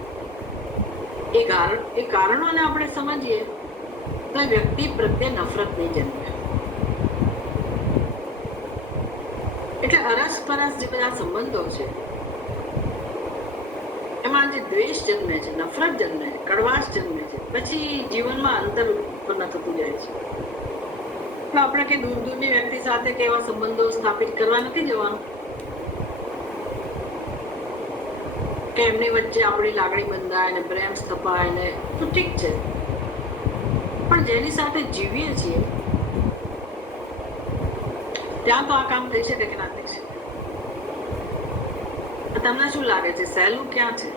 એ કારણોને આપણે સમજીએ તો વ્યક્તિ પ્રત્યે નફરત નહીં જન્મે. એટલે અરસપરસ જે બધા સંબંધો છે એમાં જે દ્વેષ જન્મે છે, નફરત જન્મે છે, કડવાશ જન્મે છે, પછી જીવનમાં અંતર ઉત્પન્ન થતું જાય છે. તો આપણે કે દૂર દૂરની વ્યક્તિ સાથે કેવા સંબંધો સ્થાપિત કરવા નથી જવાનું કે એમની વચ્ચે આપણી લાગણી બંધાય ને પ્રેમ સ્થપાય ને, તો ઠીક છે. પણ જેની સાથે જીવીએ છીએ ત્યાં તો આ કામ થઈ શકે કે ના થઈ શકે? તમને શું લાગે છે સહેલું ક્યાં છે?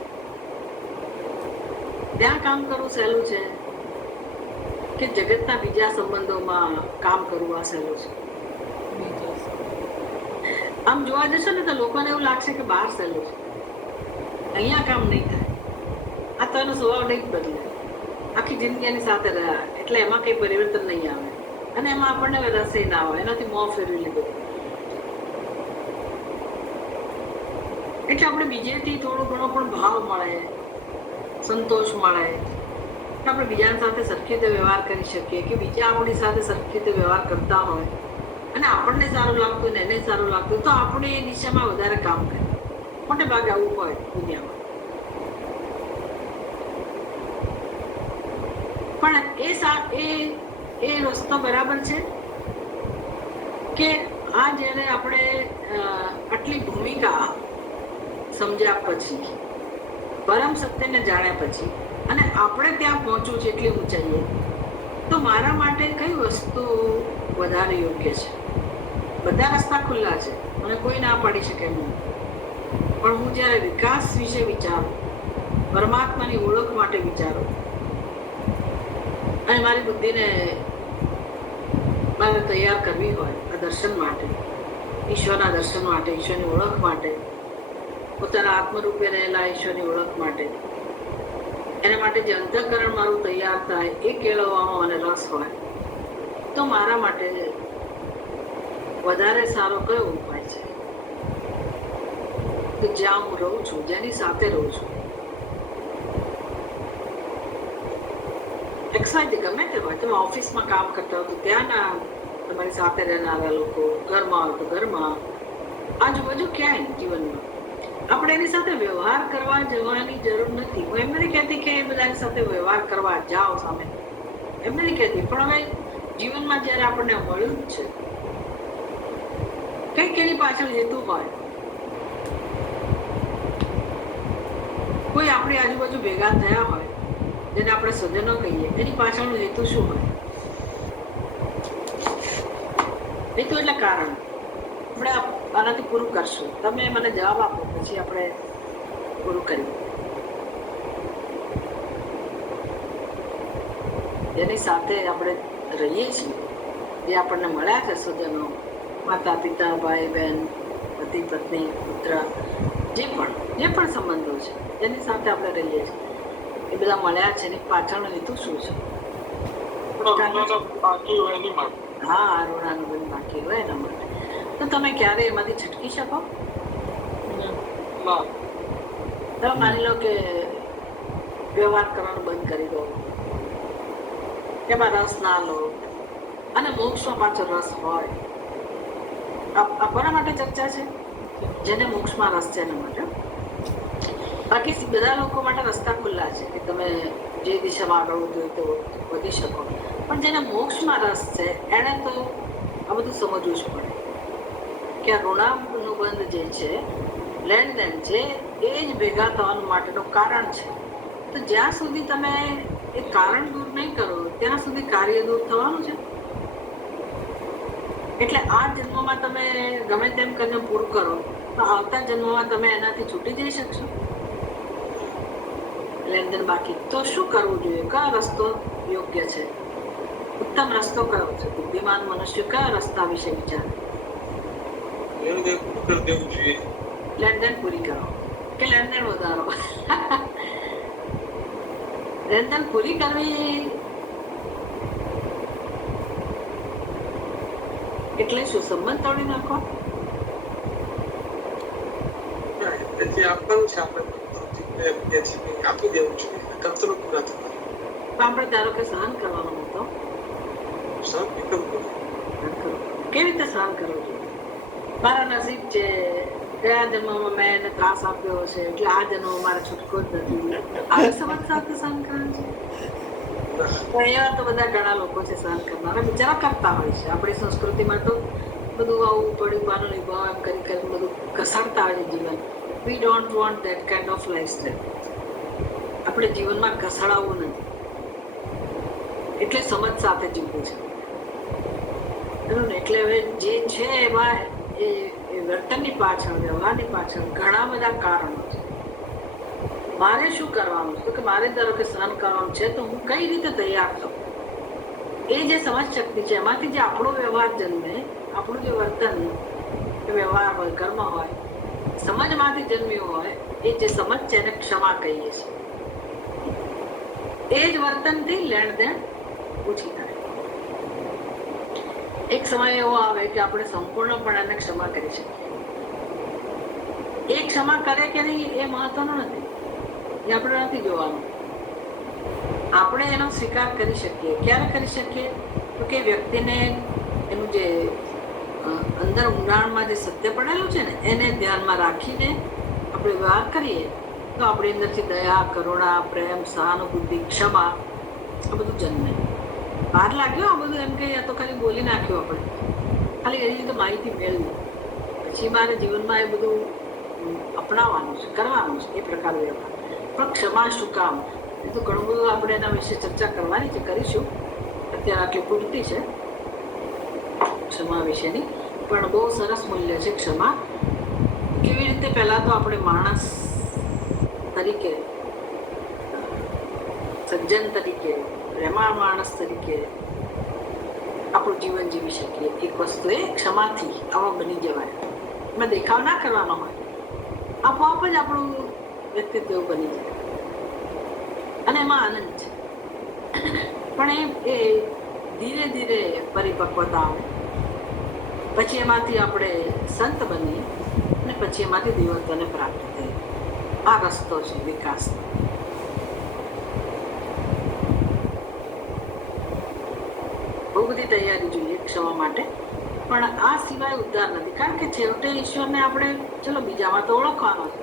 ત્યાં કામ કરવું સહેલું છે કે જગતના બીજા સંબંધોમાં કામ કરવું આ સહેલું છે? આમ જોવા જશો ને તો લોકોને એવું લાગશે કે બહાર સહેલું છે, અહીંયા કામ નહીં થાય. આ તો એનો સ્વભાવ નહીં બદલે, આખી જિંદગી એની સાથે રહ્યા એટલે એમાં કંઈ પરિવર્તન નહીં આવે અને એમાં આપણને રસે ના આવે, એનાથી મોં ફેરવી લીધું. એટલે આપણે બીજેથી થોડો ઘણો પણ ભાવ મળે, સંતોષ મળે, આપણે બીજાની સાથે સરખી રીતે વ્યવહાર કરી શકીએ કે બીજા આપણી સાથે સરખી રીતે વ્યવહાર કરતા હોય અને આપણને સારું લાગતું ને એને સારું લાગતું તો આપણે એ દિશામાં વધારે કામ કરીએ. મોટે ભાગે આવું હોય દુનિયામાં. પણ એ રસ્તો બરાબર છે કે આ જ્યારે આપણે આટલી ભૂમિકા સમજ્યા પછી, પરમ સત્યને જાણ્યા પછી અને આપણે ત્યાં પહોંચવું છે એટલી ઊંચાઈએ, તો મારા માટે કઈ વસ્તુ વધારે યોગ્ય છે? બધા રસ્તા ખુલ્લા છે, મને કોઈ ના પાડી શકે એમ નથી. પણ હું જ્યારે વિકાસ વિશે વિચારું, પરમાત્માની ઓળખ માટે વિચારું અને મારી બુદ્ધિને મારે તૈયાર કરવી હોય આ દર્શન માટે, ઈશ્વરના દર્શન માટે, ઈશ્વરની ઓળખ માટે, પોતાના આત્મરૂપે રહેલા ઈશ્વરની ઓળખ માટે, એના માટે જે અંતઃકરણ મારું તૈયાર થાય એ કેળવવામાં મને રસ હોય, તો મારા માટે વધારે સારો કયો ઉપાય છે કે જ્યાં હું રહું છું, જેની સાથે રહું છું, એક્સાઇઝ ગમે તે હોય, તમે ઓફિસમાં કામ કરતા હો તો ત્યાંના તમારી સાથે રહેનારા લોકો, ઘરમાં હોય તો ઘરમાં, આજુબાજુ ક્યાંય જીવનમાં આપણે એની સાથે વ્યવહાર કરવા જવાની જરૂર નથી. હું એમ નથી કહેતી કે એ બધાની સાથે વ્યવહાર કરવા જાઓ સામે, એમ નથી કહેતી, પણ હવે જીવનમાં જ્યારે આપણને મળ્યું જ છે, કંઈક એની પાછળ હેતુ હોય, કોઈ આપણી આજુબાજુ ભેગા થયા હોય જેને આપણે સ્વજનો કહીએ, એની પાછળનો હેતુ શું હોય? હેતુ એટલે કારણ. આપણે આનાથી પૂરું કરશું, તમે મને જવાબ આપો પછી આપણે પૂરું કરીએ. જેની સાથે આપણે રહીએ છીએ, જે આપણને મળ્યા છે સ્વજનો, માતા પિતા, ભાઈ બહેન, પતિ પત્ની, પુત્ર, જે પણ સંબંધો છે જેની સાથે આપણે રહીએ છીએ, એ બધા મળ્યા છે, એની પાછળનો હેતુ શું છે? બાકી હોય એની માટે. હા, ઋણાનું બંધ બાકી હોય એના માટે. તો તમે ક્યારે એમાંથી છટકી શકો? ના. તમે માની લો કે વ્યવહાર કરવાનું બંધ કરી દો, એમાં રસ ના લો, અને મોક્ષમાં પાછો રસ હોય. આ કોના માટે ચર્ચા છે? જેને મોક્ષમાં રસ છે એના માટે. બાકી બધા લોકો માટે રસ્તા ખુલ્લા છે કે તમે જે દિશામાં આગળ વધવું હોય તો વધી શકો, પણ જેને મોક્ષમાં રસ છે એણે તો આ બધું સમજવું જ પડે કે આ ઋણાનું બંધ જે છે, લેણદેણ છે, એ જ ભેગા થવાનું માટેનું કારણ છે. તો જ્યાં સુધી તમે એ કારણ દૂર નહીં કરો ત્યાં સુધી કાર્ય દૂર થવાનું છે. એટલે આ જન્મમાં તમે ગમે તેમ કરીને પૂરું કરો તો આવતા જન્મમાં તમે એનાથી છૂટી જઈ શકશો? લેણદેણ બાકી તો શું કરવું જોઈએ? કયો રસ્તો યોગ્ય છે? ઉત્તમ રસ્તો કયો છે? બુદ્ધિમાન મનુષ્ય કયા રસ્તા વિશે વિચારે? દેવું જોઈએ. લેણદેણ પૂરી કરો કે લેણદેણ વધારો? લેણદેણ પૂરી કરવી એટલે શું? સંબંધ તોડી નાખો? જે આપવાનું છે આપણે આપી દેવું જોઈએ, કચરો પૂરા થતા. તો આપણે ધારો કે સહન કરવાનો હતો, સબ એકદમ કેવી રીતે સહન કરવું જોઈએ? મારા નસીબ છે, ગયા જન્મમાં મેં એને ત્રાસ આપ્યો છે એટલે આ જન્મમાં મારે છૂટકો જ નથી, આવી સમજ સાથે સહન કરવાનું છે? પણ એવા તો બધા ઘણા લોકો છે સહન કરનારા, બિચારા કરતા હોય છે. આપણી સંસ્કૃતિમાં તો બધું આવું પડ્યું પાનું નિભાવ એમ કરી કરીને બધું ઘસાડતા હોય છે જીવન. We don't want that kind of lifestyle. આપણે જીવનમાં ઘસડાવવું નથી, એટલે સમજ સાથે જીવવું છે. એટલે હવે જે છે એમાં એ વર્તનની પાછળ, વ્યવહારની પાછળ ઘણા બધા કારણો છે. મારે શું કરવાનું છે? તો કે મારે ધારો કે સહન કરવાનું છે તો હું કઈ રીતે તૈયાર થઉં? એ જે સમજ શક્તિ છે એમાંથી જે આપણો વ્યવહાર જન્મે, આપણું જે વર્તન વ્યવહાર હોય, કર્મ હોય, સમજમાંથી જન્મ્યું હોય, એ જે સમજ છે એને ક્ષમા કહીએ છીએ. એ જ વર્તનથી લેણદેણ ઓછી થાય. એક સમય એવો આવે કે આપણે સંપૂર્ણપણે એને ક્ષમા કરી શકીએ. એ ક્ષમા કરે કે નહીં એ મહત્વનું નથી, એ આપણે નથી જોવાનું. આપણે એનો સ્વીકાર કરી શકીએ. ક્યારે કરી શકીએ? તો કે વ્યક્તિને એનું જે અંદર ઊંડાણમાં જે સત્ય પડેલું છે ને એને ધ્યાનમાં રાખીને આપણે વ્યવહાર કરીએ તો આપણી અંદરથી દયા, કરુણા, પ્રેમ, સહાનુભૂતિ, ક્ષમા આ બધું જન્મે. બહાર લાગ્યો આ બધું એમ કે આ તો ખાલી બોલી નાખ્યું, આપણે ખાલી એની તો માહિતી મેળવી, પછી મારે જીવનમાં એ બધું અપનાવવાનું છે, કરવાનું છે એ પ્રકાર વ્યવહાર. પણ ક્ષમા શું કામ? એ તો ઘણું બધું આપણે એના વિશે ચર્ચા કરવાની છે, કરીશું. અત્યારે આટલી પૂરતી છે ક્ષમા વિશેની. પણ બહુ સરસ મૂલ્ય છે ક્ષમા. કેવી રીતે પહેલા તો આપણે માણસ તરીકે, સજ્જન તરીકે, પ્રેમાળ માણસ તરીકે આપણું જીવન જીવી શકીએ. એક વસ્તુ એ ક્ષમાથી આવા બની જવાય. એમાં દેખાવ ના કરવાનો હોય, આપોઆપ જ આપણું વ્યક્તિત્વ એવું બની જાય અને એમાં આનંદ છે. પણ એ ધીરે ધીરે પરિપક્વતા આવે, પછી એમાંથી આપણે સંત બનીએ અને પછી એમાંથી દેવત્વને પ્રાપ્ત થઈએ. આ રસ્તો છે વિકાસનો. બહુ બધી તૈયારી જોઈએ ક્ષમા માટે, પણ આ સિવાય ઉદ્ધાર નથી. કારણ કે છેવટે ઈશ્વરને આપણે ચલો બીજામાં તો ઓળખવાનો છે,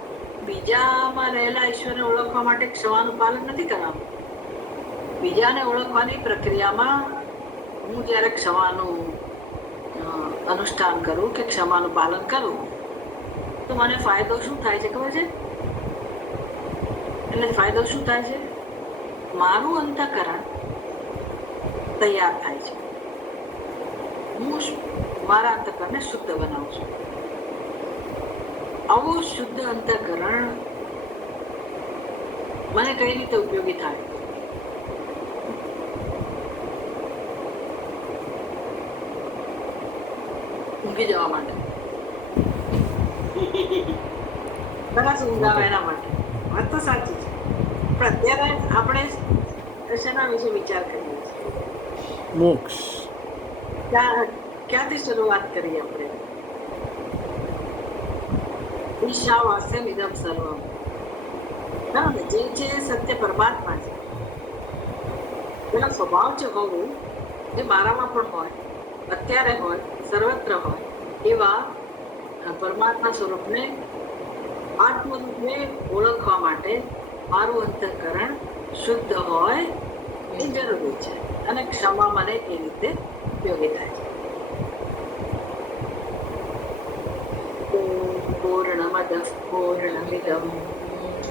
બીજામાં રહેલા ઈશ્વરને ઓળખવા માટે ક્ષમાનું પાલન નથી કરવાનું. બીજાને ઓળખવાની પ્રક્રિયામાં હું જ્યારે ક્ષમાનું અનુષ્ઠાન કરું કે ક્ષમાનું પાલન કરું તો મને ફાયદો શું થાય છે ખબર છે? એટલે ફાયદો શું થાય છે? મારું અંતઃકરણ તૈયાર થાય છે. હું મારા અંતઃકરણને શુદ્ધ બનાવું છું. આવું શુદ્ધ અંતઃકરણ મને કઈ રીતે ઉપયોગી થાય? ઊંઘી જવા માટે, સરસ ઊંઘ આવે એના માટે. વાત તો સાચી છે, પણ અત્યારે આપણે શેના વિશે વિચાર કરીએ છીએ? મોક્ષ. ક્યાંથી શરૂઆત કરીએ આપણે? ઈશાવાસ્યમ ઇદમ સર્વમ. બરાબર, જે છે એ સત્ય પરમાત્મા છે. એનો સ્વભાવ છે હોવું, જે મારામાં પણ હોય, અત્યારે હોય, સર્વત્ર હોય, એવા પરમાત્મા સ્વરૂપને આત્મરૂપે ઓળખવા માટે મારું અંતઃકરણ શુદ્ધ હોય એ જરૂરી છે. અને ક્ષમા મને એ રીતે ઉપયોગી થાય છે. પૂર્ણમદ પૂર્ણમિદમ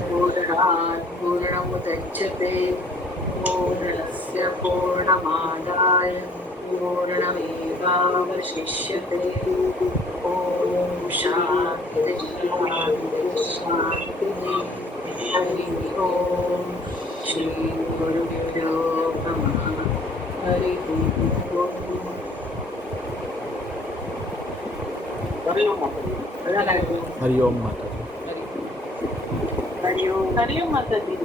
પૂર્ણાત પૂર્ણમુદચ્યતે પૂર્ણસ્ય પૂર્ણમાદાય પૂર્ણમેવાવશિષ્યતે. ઓમ શાંતિ શાંતિ. હરિ ઓમ. શ્રી ગુરુભ્યો નમઃ. હરિ ઓમ. હરિઓમ માતાજી. હરિઓમ. હરિઓમ માતાજી.